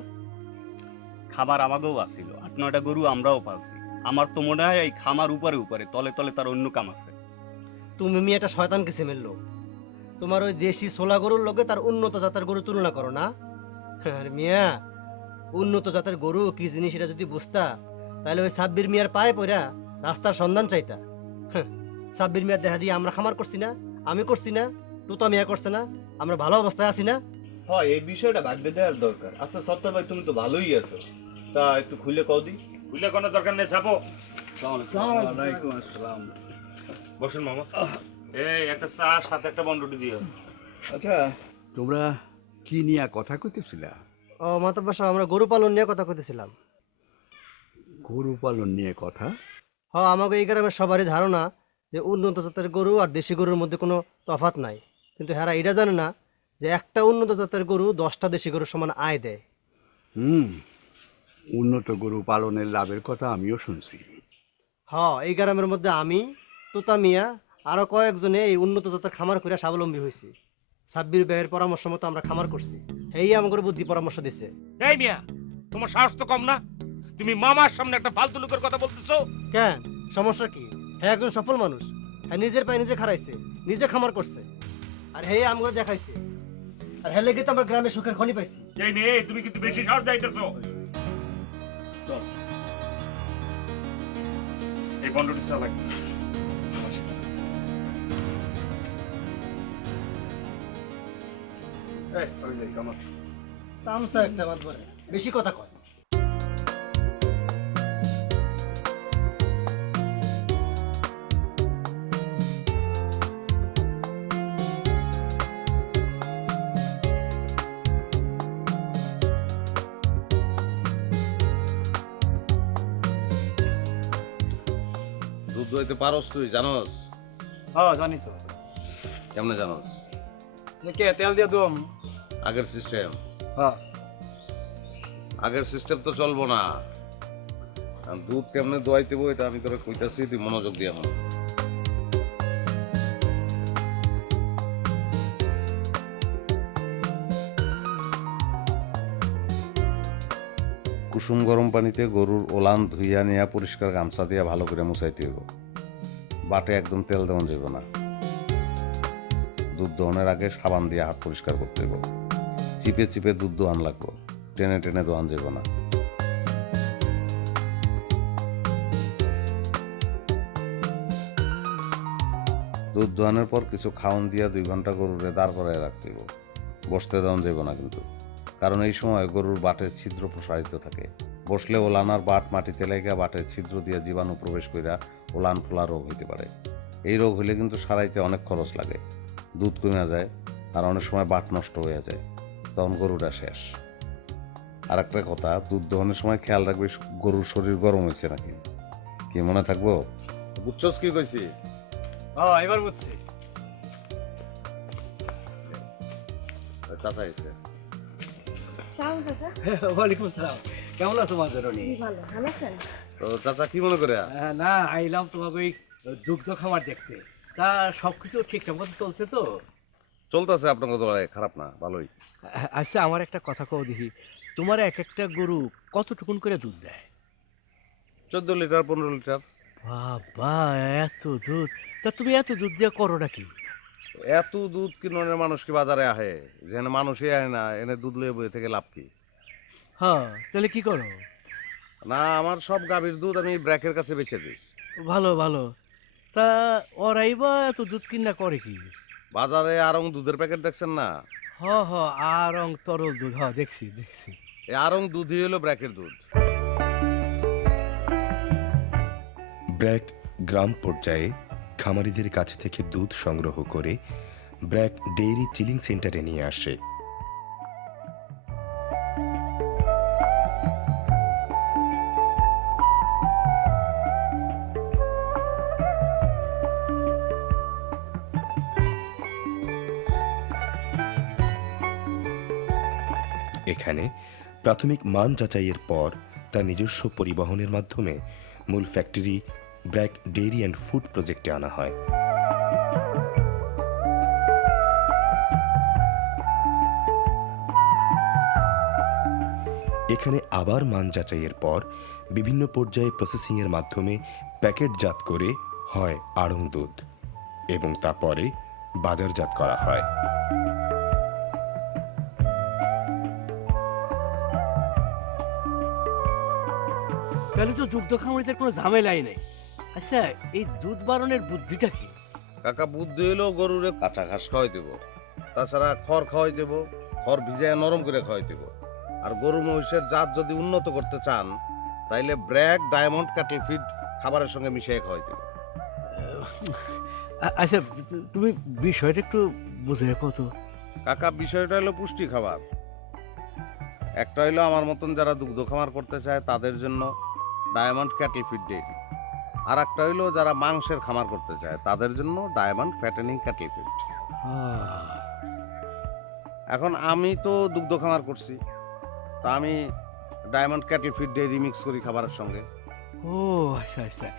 খামার আমাকেও আসিল, 8-9টা গরু আমরাও পালছি। আমার তো মনে হয় এই খামার উপরে উপরে, তলে তলে তার অন্য কাম আছে। তুমি মেয়েটা শয়তান কিসিমের লোক। তোমার ওই দেশি সোলা গরুর লগে তার উন্নত জাতের গরু তুলনা করো না। আর মিয়া, উন্নত জাতের গরু কি জিনিস এটা যদি বুঝতা, তাহলে ওই সাব্বির মিয়ার পায়ে পড়া রাস্তার সন্ধান চাইতা। সাব্বির মিয়ার দেখা দিয়ে আমরা খামার করছি না, আমি করছি না, তো মিয়া করছে না, আমরা ভালো অবস্থায় আছি না। হয়, এই বিষয়টা ভাববে দেওয়ার দরকার। আচ্ছা সত্তর ভাই, তুমি তো ভালোই আছো, তা একটু খুলে কও দি। বুঝলে কোনো দরকার নেই, চাপো। ওয়ালাইকুম আসসালাম। বসুন মামা। এই একটা চা সাথে একটা বন্ডটি দিও। আচ্ছা, তোমরা কি নিয়ে কথা কইতেছিলা? ও মাতাব্বর সাহেব, আমরা গরু পালন নিয়ে কথা কইতেছিলাম। গরু পালন নিয়ে কথা? আমাকে এই গ্রামের সবারই ধারণা যে উন্নত জাতের গরু আর দেশি গরুর মধ্যে কোনো তফাৎ নাই, কিন্তু হ্যাঁ এটা জানে না যে একটা উন্নত জাতের গরু 10টা দেশি গরুর সমান আয় দেয়। উন্নত গরু পালনের লাভের কথা আমিও শুনছি। এই গ্রামের মধ্যে আমি, তোতা মিয়া, আরো কয়েকজনে এই উন্নত জাতের খামার করে স্বাবলম্বী হয়েছি। সাব্বির ভাইয়ের পরামর্শ মতো আমরা খামার করছি, এই আমাদের বুদ্ধি পরামর্শ দিছে। এই মিয়া, তোমার সাহস তো কম না? তুমি মামার সামনে একটা ফালতু লোকের কথা বলতেছো কেন? সমস্যা কি? হ্যাঁ একজন সফল মানুষ, হ্যাঁ নিজের পায়ে নিজে খাড়াইছে, নিজে খামার করছে, আর হে আমগো দেখাইছে, আর হেলে গিয়ে তো আমরা গ্রামে সুখের খনি পাইছি। এই নে, তুমি কিন্তু বেশি সাহস দিতেছো। এই বন্ডটি চা লাগবে। চামচা একটা বাদ বলে বেশি কথা কয়। দুধ দইতে পারস তুই, জানোস? হ্যাঁ জানি তো। কেমনে জানোস? কে তেল দিয়ে দম? আগের সিস্টেম। হ্যাঁ, আগের সিস্টেম তো চলবো না। দুধ কেমনে দোয়াইতে বই এটা আমি তোরা কইতাছি, তুই মনোযোগ দিয়ে আমার। কুসুম গরম পানিতে গরুর ওলান ধুইয়া নিয়া পরিষ্কার গামছা দিয়া ভালো করে মুছাইতে হইব। বাটে একদম তেল দেওয়া যাইব না। দুধ দোহনের আগে সাবান দিয়ে হাত পরিষ্কার করতে হইব। চিপে চিপে দুধ দোহান লাগবো, টেনে টেনে দোহান যাইব না। দুধ দোহানোর পর কিছু খাওয়ান দিয়া 2 ঘন্টা গরুরে দাঁড় করায় রাখতে হইব। বসতে দেওয়া যাইব না কিন্তু, কারণ এই সময় গরুর বাটের ছিদ্র প্রসারিত থাকে। বসলে ওলানার বাট মাটিতে লেগে বাটের ছিদ্র দিয়ে জীবাণু প্রবেশ কইরা ওলান ফোলা রোগ হইতে পারে। এই রোগ হইলে কিন্তু সারাইতে অনেক খরচ লাগে, দুধ কমে যায়, আর অনেক সময় বাট নষ্ট হয়ে যায়, তখন গরুটা শেষ। আর একটা কথা, দুধ দহনের সময় খেয়াল রাখবে গরুর শরীর গরম হয়েছে নাকি। কি মনে থাকবো? বুঝছস কি কইছি? এবার বুঝছি। চাচা এসে। ওয়ালাইকুম আসসালাম। কেমন আছো মাজরনি? ভালো ভালো আছেন? তো চাচা কি মনে করে? না, আইলাম তোমাকে ওই দুগ্ধ খামার দেখতে। তা সবকিছু ঠিকঠাক মতো চলছে তো? চলতেছে, আপনার কথা খারাপ না, ভালোই। আচ্ছা, আমার একটা কথা কও দেখি, তোমার এক একটা গরু কতটুকুন করে দুধ দেয়? 14 লিটার 15 লিটার। বাবা, এত দুধ! তা তুমি এত দুধ দিয়ে করো নাকি? এত দুধ কিনে মানুষ কি বাজারে আহে? যেখানে মানুষই আহে না, এনে দুধ লয়ে বয়ে থেকে লাভ কি? হ্যাঁ, তাহলে কি করো? না, আমার সব গাভীর দুধ আমি ব্র্যাকের কাছে বেচে দিই। ভালো ভালো। তা ওরাই বা এত দুধ কিনা করে কি? বাজারে আরং দুধের প্যাকেট দেখছেন না? আরং তরল দুধ, দেখছি। এই আরং দুধই হলো ব্র্যাকের দুধ। ব্র্যাক গ্রাম পর্যায়ে খামারিদের কাছ থেকে দুধ সংগ্রহ করে ব্র্যাক ডেইরি চিলিং সেন্টারে নিয়ে আসে। এখানে প্রাথমিক মান যাচাইয়ের পর তা নিজস্ব পরিবহনের মাধ্যমে মূল factory BRAC dairy and food প্রজেক্টে আনা হয়। এখানে আবার মান যাচাইয়ের পর বিভিন্ন পর্যায়ে প্রসেসিংয়ের মাধ্যমে প্যাকেটজাত করে হয় আড়ং দুধ এবং তারপরে বাজারজাত করা হয়। তাহলে তো দুগ্ধ খামারিদের কোনো ঝামেলাই নেই। আচ্ছা, এই দুধ বাড়ানোর বুদ্ধিটা কি? কাকা, বুদ্ধি হলো গরুরে কাঁচা ঘাস খাওয়াই দেবো, তাছাড়া খড় খাওয়াই দেবো, খড় ভিজায় নরম করে খাওয়াই দেবো। আর গরু মহিষের জাত যদি উন্নত করতে চান, তাইলে ব্র্যাক ডায়মন্ড ক্যাটল ফিড খাবারের সঙ্গে মিশিয়ে খাওয়াই দেবো। আচ্ছা, তুমি বিষয়টা একটু বুঝে কত? কাকা, বিষয়টা হলো পুষ্টি খাবার। একটা হইলো আমার মতন যারা দুগ্ধ খামার করতে চায় তাদের জন্য ডায়মন্ড ক্যাটল ফিড ডেইরি, আর একটা হইলো যারা মাংসের খামার করতে চায় তাদের জন্য ডায়মন্ড ফ্যাটেনিং ক্যাটল ফিড। এখন আমি তো দুগ্ধ খামার করছি, তা আমি diamond cattle feed dairy mix করি খাবারের সঙ্গে। আচ্ছা।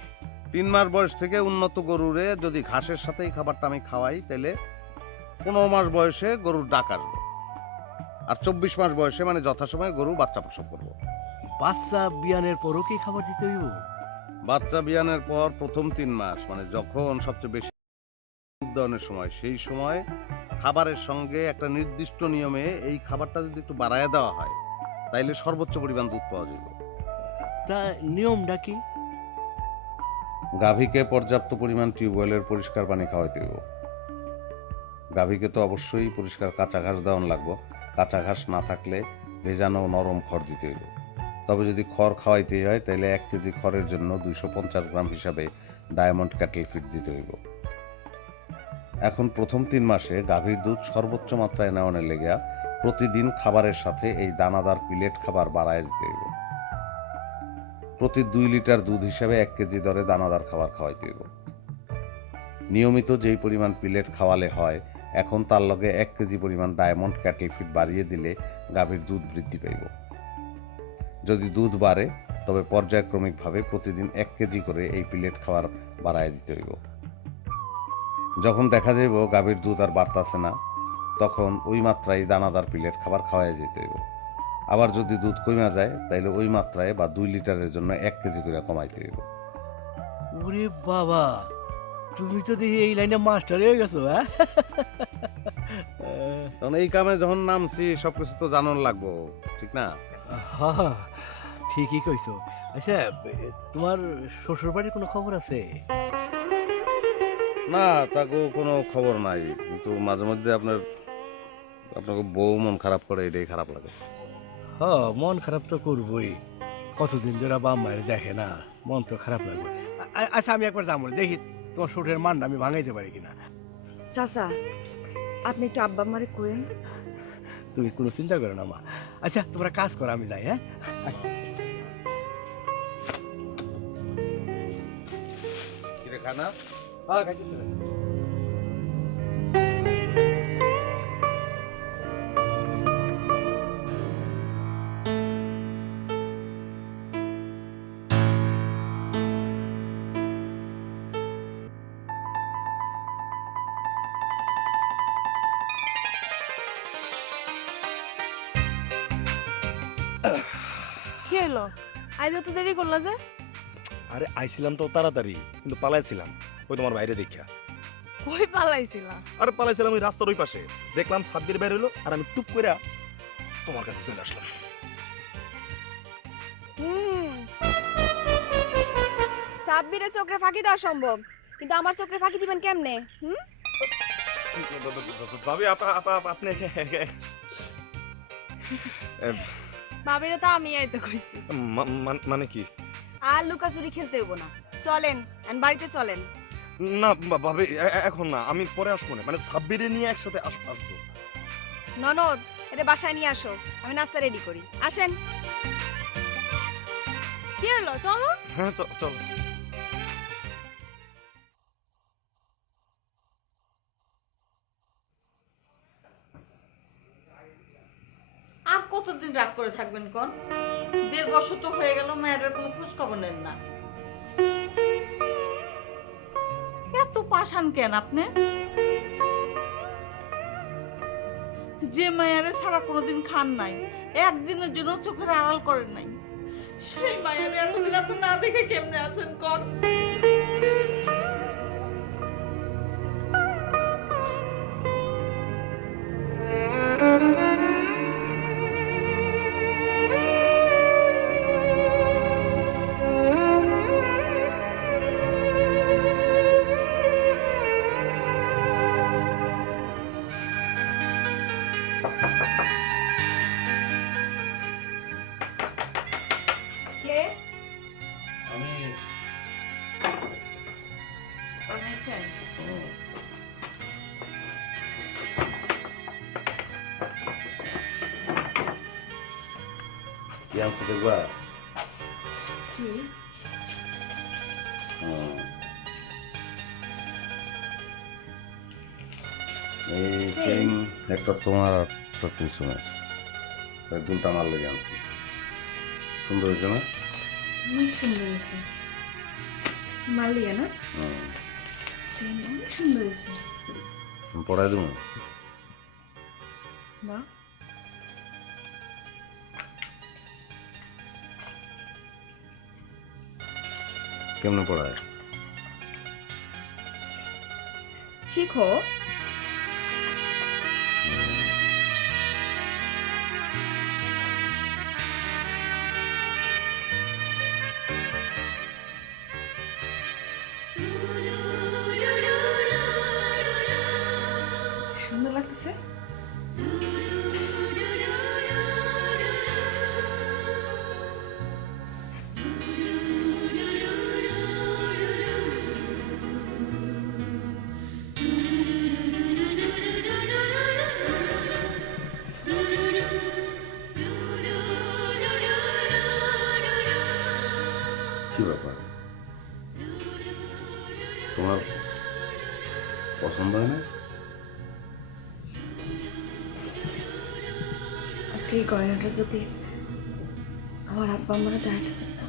3 মাস বয়স থেকে উন্নত গরুরে যদি ঘাসের সাথেই খাবারটা আমি খাওয়াই, তাহলে 15 মাস বয়সে গরুর ডাক আসবে, আর 24 মাস বয়সে মানে যথাসময়ে গরু বাচ্চা প্রসব করবো। বাচ্চা বিয়ানের পরও কি খাবার দিতে হইব? বাচ্চা বিয়ানের পর প্রথম 3 মাস মানে যখন সবচেয়ে বেশি উদ্যানের সময়, সেই সময় খাবারের সঙ্গে একটা নির্দিষ্ট নিয়মে এই খাবারটা যদি একটু বাড়ায় দেওয়া হয়, তাইলে সর্বোচ্চ পরিমাণ দুধ পাওয়া যাবে। তা নিয়মটা কি? গাভীকে পর্যাপ্ত পরিমাণ টিউবওয়েলের পরিষ্কার পানি খাওয়াইতে হইব। গাভীকে তো অবশ্যই পরিষ্কার কাঁচা ঘাস দেওয়ান লাগবো। কাঁচা ঘাস না থাকলে ভেজানো নরম খড় দিতে হইব। তবে যদি খড় খাওয়াইতে হয়, তাহলে 1 কেজি খড়ের জন্য 250 গ্রাম হিসাবে ডায়মন্ড ক্যাটল ফিড দিতে হইব। এখন প্রথম 3 মাসে গাভীর দুধ সর্বোচ্চ মাত্রায় নেওয়ানোর লেগে প্রতিদিন খাবারের সাথে এই দানাদার পিলেট খাবার বাড়ায় দিতে হইব। প্রতি 2 লিটার দুধ হিসাবে 1 কেজি দরে দানাদার খাবার খাওয়াইতে হইব। নিয়মিত যেই পরিমাণ পিলেট খাওয়ালে হয়, এখন তার লগে 1 কেজি পরিমাণ ডায়মন্ড ক্যাটল ফিড বাড়িয়ে দিলে গাভীর দুধ বৃদ্ধি পাইব। যদি দুধ বাড়ে, তবে পর্যায়ক্রমিকভাবে প্রতিদিন 1 কেজি করে এই পিলেট খাবার বাড়ায় দিতে হইব। যখন দেখা যাইব গাভীর দুধ আর বাড়তাছে না, তখন ওই মাত্রায় দানাদার পিলেট খাবার খাওয়াই যেতে হইব। আবার যদি দুধ কমা যায় তাইলে ওই মাত্রায় বা 2 লিটারের জন্য 1 কেজি করে কমাইতে হইব। ওরে বাবা, তুমি তো দেখি এই লাইনে মাস্টার হয়ে গেছো। হ্যাঁ, কারণ এই কামে যখন নামছি সবকিছু তো জানার লাগবো, ঠিক না? হ্যাঁ, ঠিকই কইছো। আচ্ছা, তোমার শ্বশুর বাড়ির কোনো খবর আছে? না, তাকে কোনো খবর নাই, কিন্তু মাঝে মধ্যে আপনাকে বউ মন খারাপ করে, এটাই খারাপ লাগে। হ্যাঁ, মন খারাপ তো করবোই। কতদিন ধরে বাপ মায়ের দেখে না, মন তো খারাপ লাগবে। আচ্ছা, আমি একবার যাবো, দেখি তোমার শ্বশুরের মানটা আমি ভাঙাইতে পারি কিনা। চাচা, আপনি একটু আব্বা আমারে কইেন। তুমি কোনো চিন্তা করো না মা। আচ্ছা, তোমরা কাজ করো, আমি যাই। হ্যাঁ, কিরে খানা? হ্যাঁ, খাইতেছি। কি হলো? আজ এত দেরি করলা যে? আরে আইছিলাম তো তাড়াতাড়ি, কিন্তু পালাইছিলাম ওই তোমার বাইরে দেখা। কই পালাইছিলা? আরে পালাইছিলাম ওই রাস্তার ওই পাশে, দেখলাম সাব্বির বাইরে হলো আর আমি টুপ করে তোমার কাছে চলে আসলাম। সাব্বিরে চোখে ফাঁকি দেওয়া সম্ভব, কিন্তু আমার চোখে ফাঁকি দিবেন কেমনে? ভাবি আপনি ভাবিরে তো আমি আইতে কইছি। মানে কি? আর লুকাচুরি খেলতে হইব না, চলেন বাড়িতে চলেন। না ভাবি, এখন না, আমি পরে আসবো না, মানে সাব্বিরে নিয়ে একসাথে আসবো। ননদ, এটা বাসায় নিয়ে আসো, আমি নাস্তা রেডি করি। আসেন। কি হলো? চলো। হ্যাঁ, চল। আর কতদিন রাগ করে থাকবেন কোন? 1.5 বছর তো হয়ে গেল, মায়ের কোনো খোঁজ খবর নেন না। এত পাষাণ কেন আপনি? যে মায়ারে সারা কোনোদিন খান নাই, একদিনের জন্য চোখের আড়াল করেন নাই, সেই মায়ারে এতদিন আপনি না দেখে কেমনে আছেন কোন? আনছো দেখবা? এই চেইন একটা তোমার, একটা কুলসুমের, দুটা মাল লেগে আনছি। সুন্দর হয়েছে না? অনেক সুন্দর হয়েছে। মালিয়া না? অনেক সুন্দর হয়েছে। পড়াই দেবো। বা কেমনে পড়ায়? শিখো। সুন্দর লাগতেছে। কি ব্যাপার, তোমার পছন্দ হয় না? আজকে এই গয়নাটা যদি আমার আব্বা আমার দেখাতে পারতাম।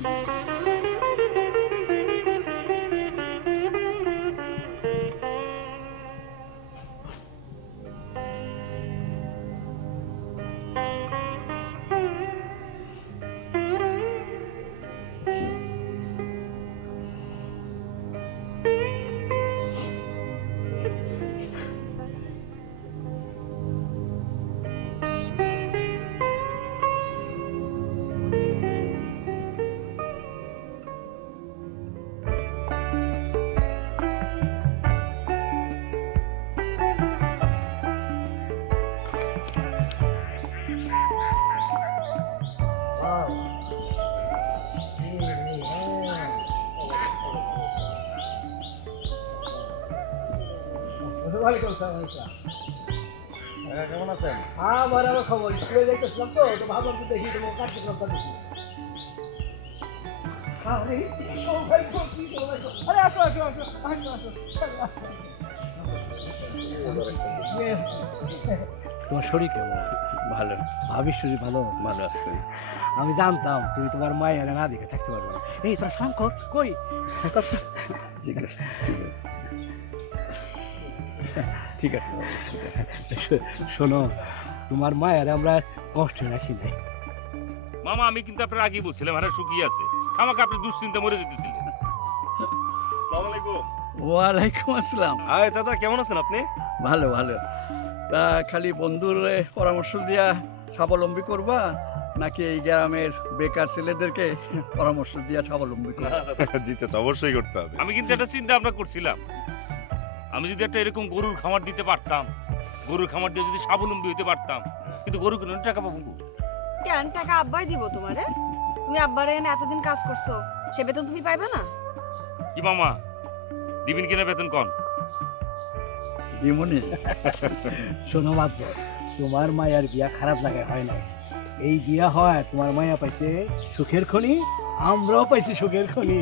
ওয়ালাইকুম আসসালাম। কেমন আছেন? আমার আবার খবর, স্কুলে যাইতেছিলাম তো ভাবলাম তো দেখি তোমার কার্যক্রমটা দেখি। আরে সৌভাগ্য, কি সৌভাগ্য। আরে আসো আসো আসো আসো আসো। তোমার শরীর কেমন? ভালো। ভাবির শরীর ভালো? ভালো আছে। আমি জানতাম তুমি তোমার মায়ের না দেখে থাকতে পারবে না। এই তোরা সালাম কর, কই? ঠিক আছে, ঠিক আছে, ঠিক আছে। শোনো, তোমার মায়ের আমরা কষ্ট রাখি নাই। মামা আমি কিন্তু আপনার আগেই বলছিলাম আরে শুকিয়ে আছে, আমাকে আপনি দুশ্চিন্তা মরে যেতেছিলেন। আসসালামু আলাইকুম। ওয়ালাইকুম আসসালাম। হাই চাচা, কেমন আছেন আপনি? ভালো ভালো। তা খালি বন্ধুর পরামর্শ দিয়া স্বাবলম্বী করবা নাকি এই গ্রামের বেকার ছেলেদেরকে পরামর্শ দিয়া স্বাবলম্বী করবা? জি চাচা, অবশ্যই করতে হবে। আমি কিন্তু একটা চিন্তা ভাবনা করছিলাম, আমি যদি একটা এরকম গরুর খামার দিতে পারতাম, গরুর খামার দিয়ে যদি স্বাবলম্বী হতে পারতাম, কিন্তু গরু কিনে টাকা পাবো। কেন টাকা আব্বাই দিব তোমারে? তুমি আব্বারে এনে এতদিন কাজ করছো, সে বেতন তুমি পাইবে না? কি মামা দিবেন কিনা বেতন কম? দিমনি। শোনো মাত্র, তোমার মায়ের বিয়া খারাপ জায়গায় হয় না। এই বিয়া হয় তোমার মায়া পাইছে সুখের খনি, আমরাও পাইছি সুখের খনি।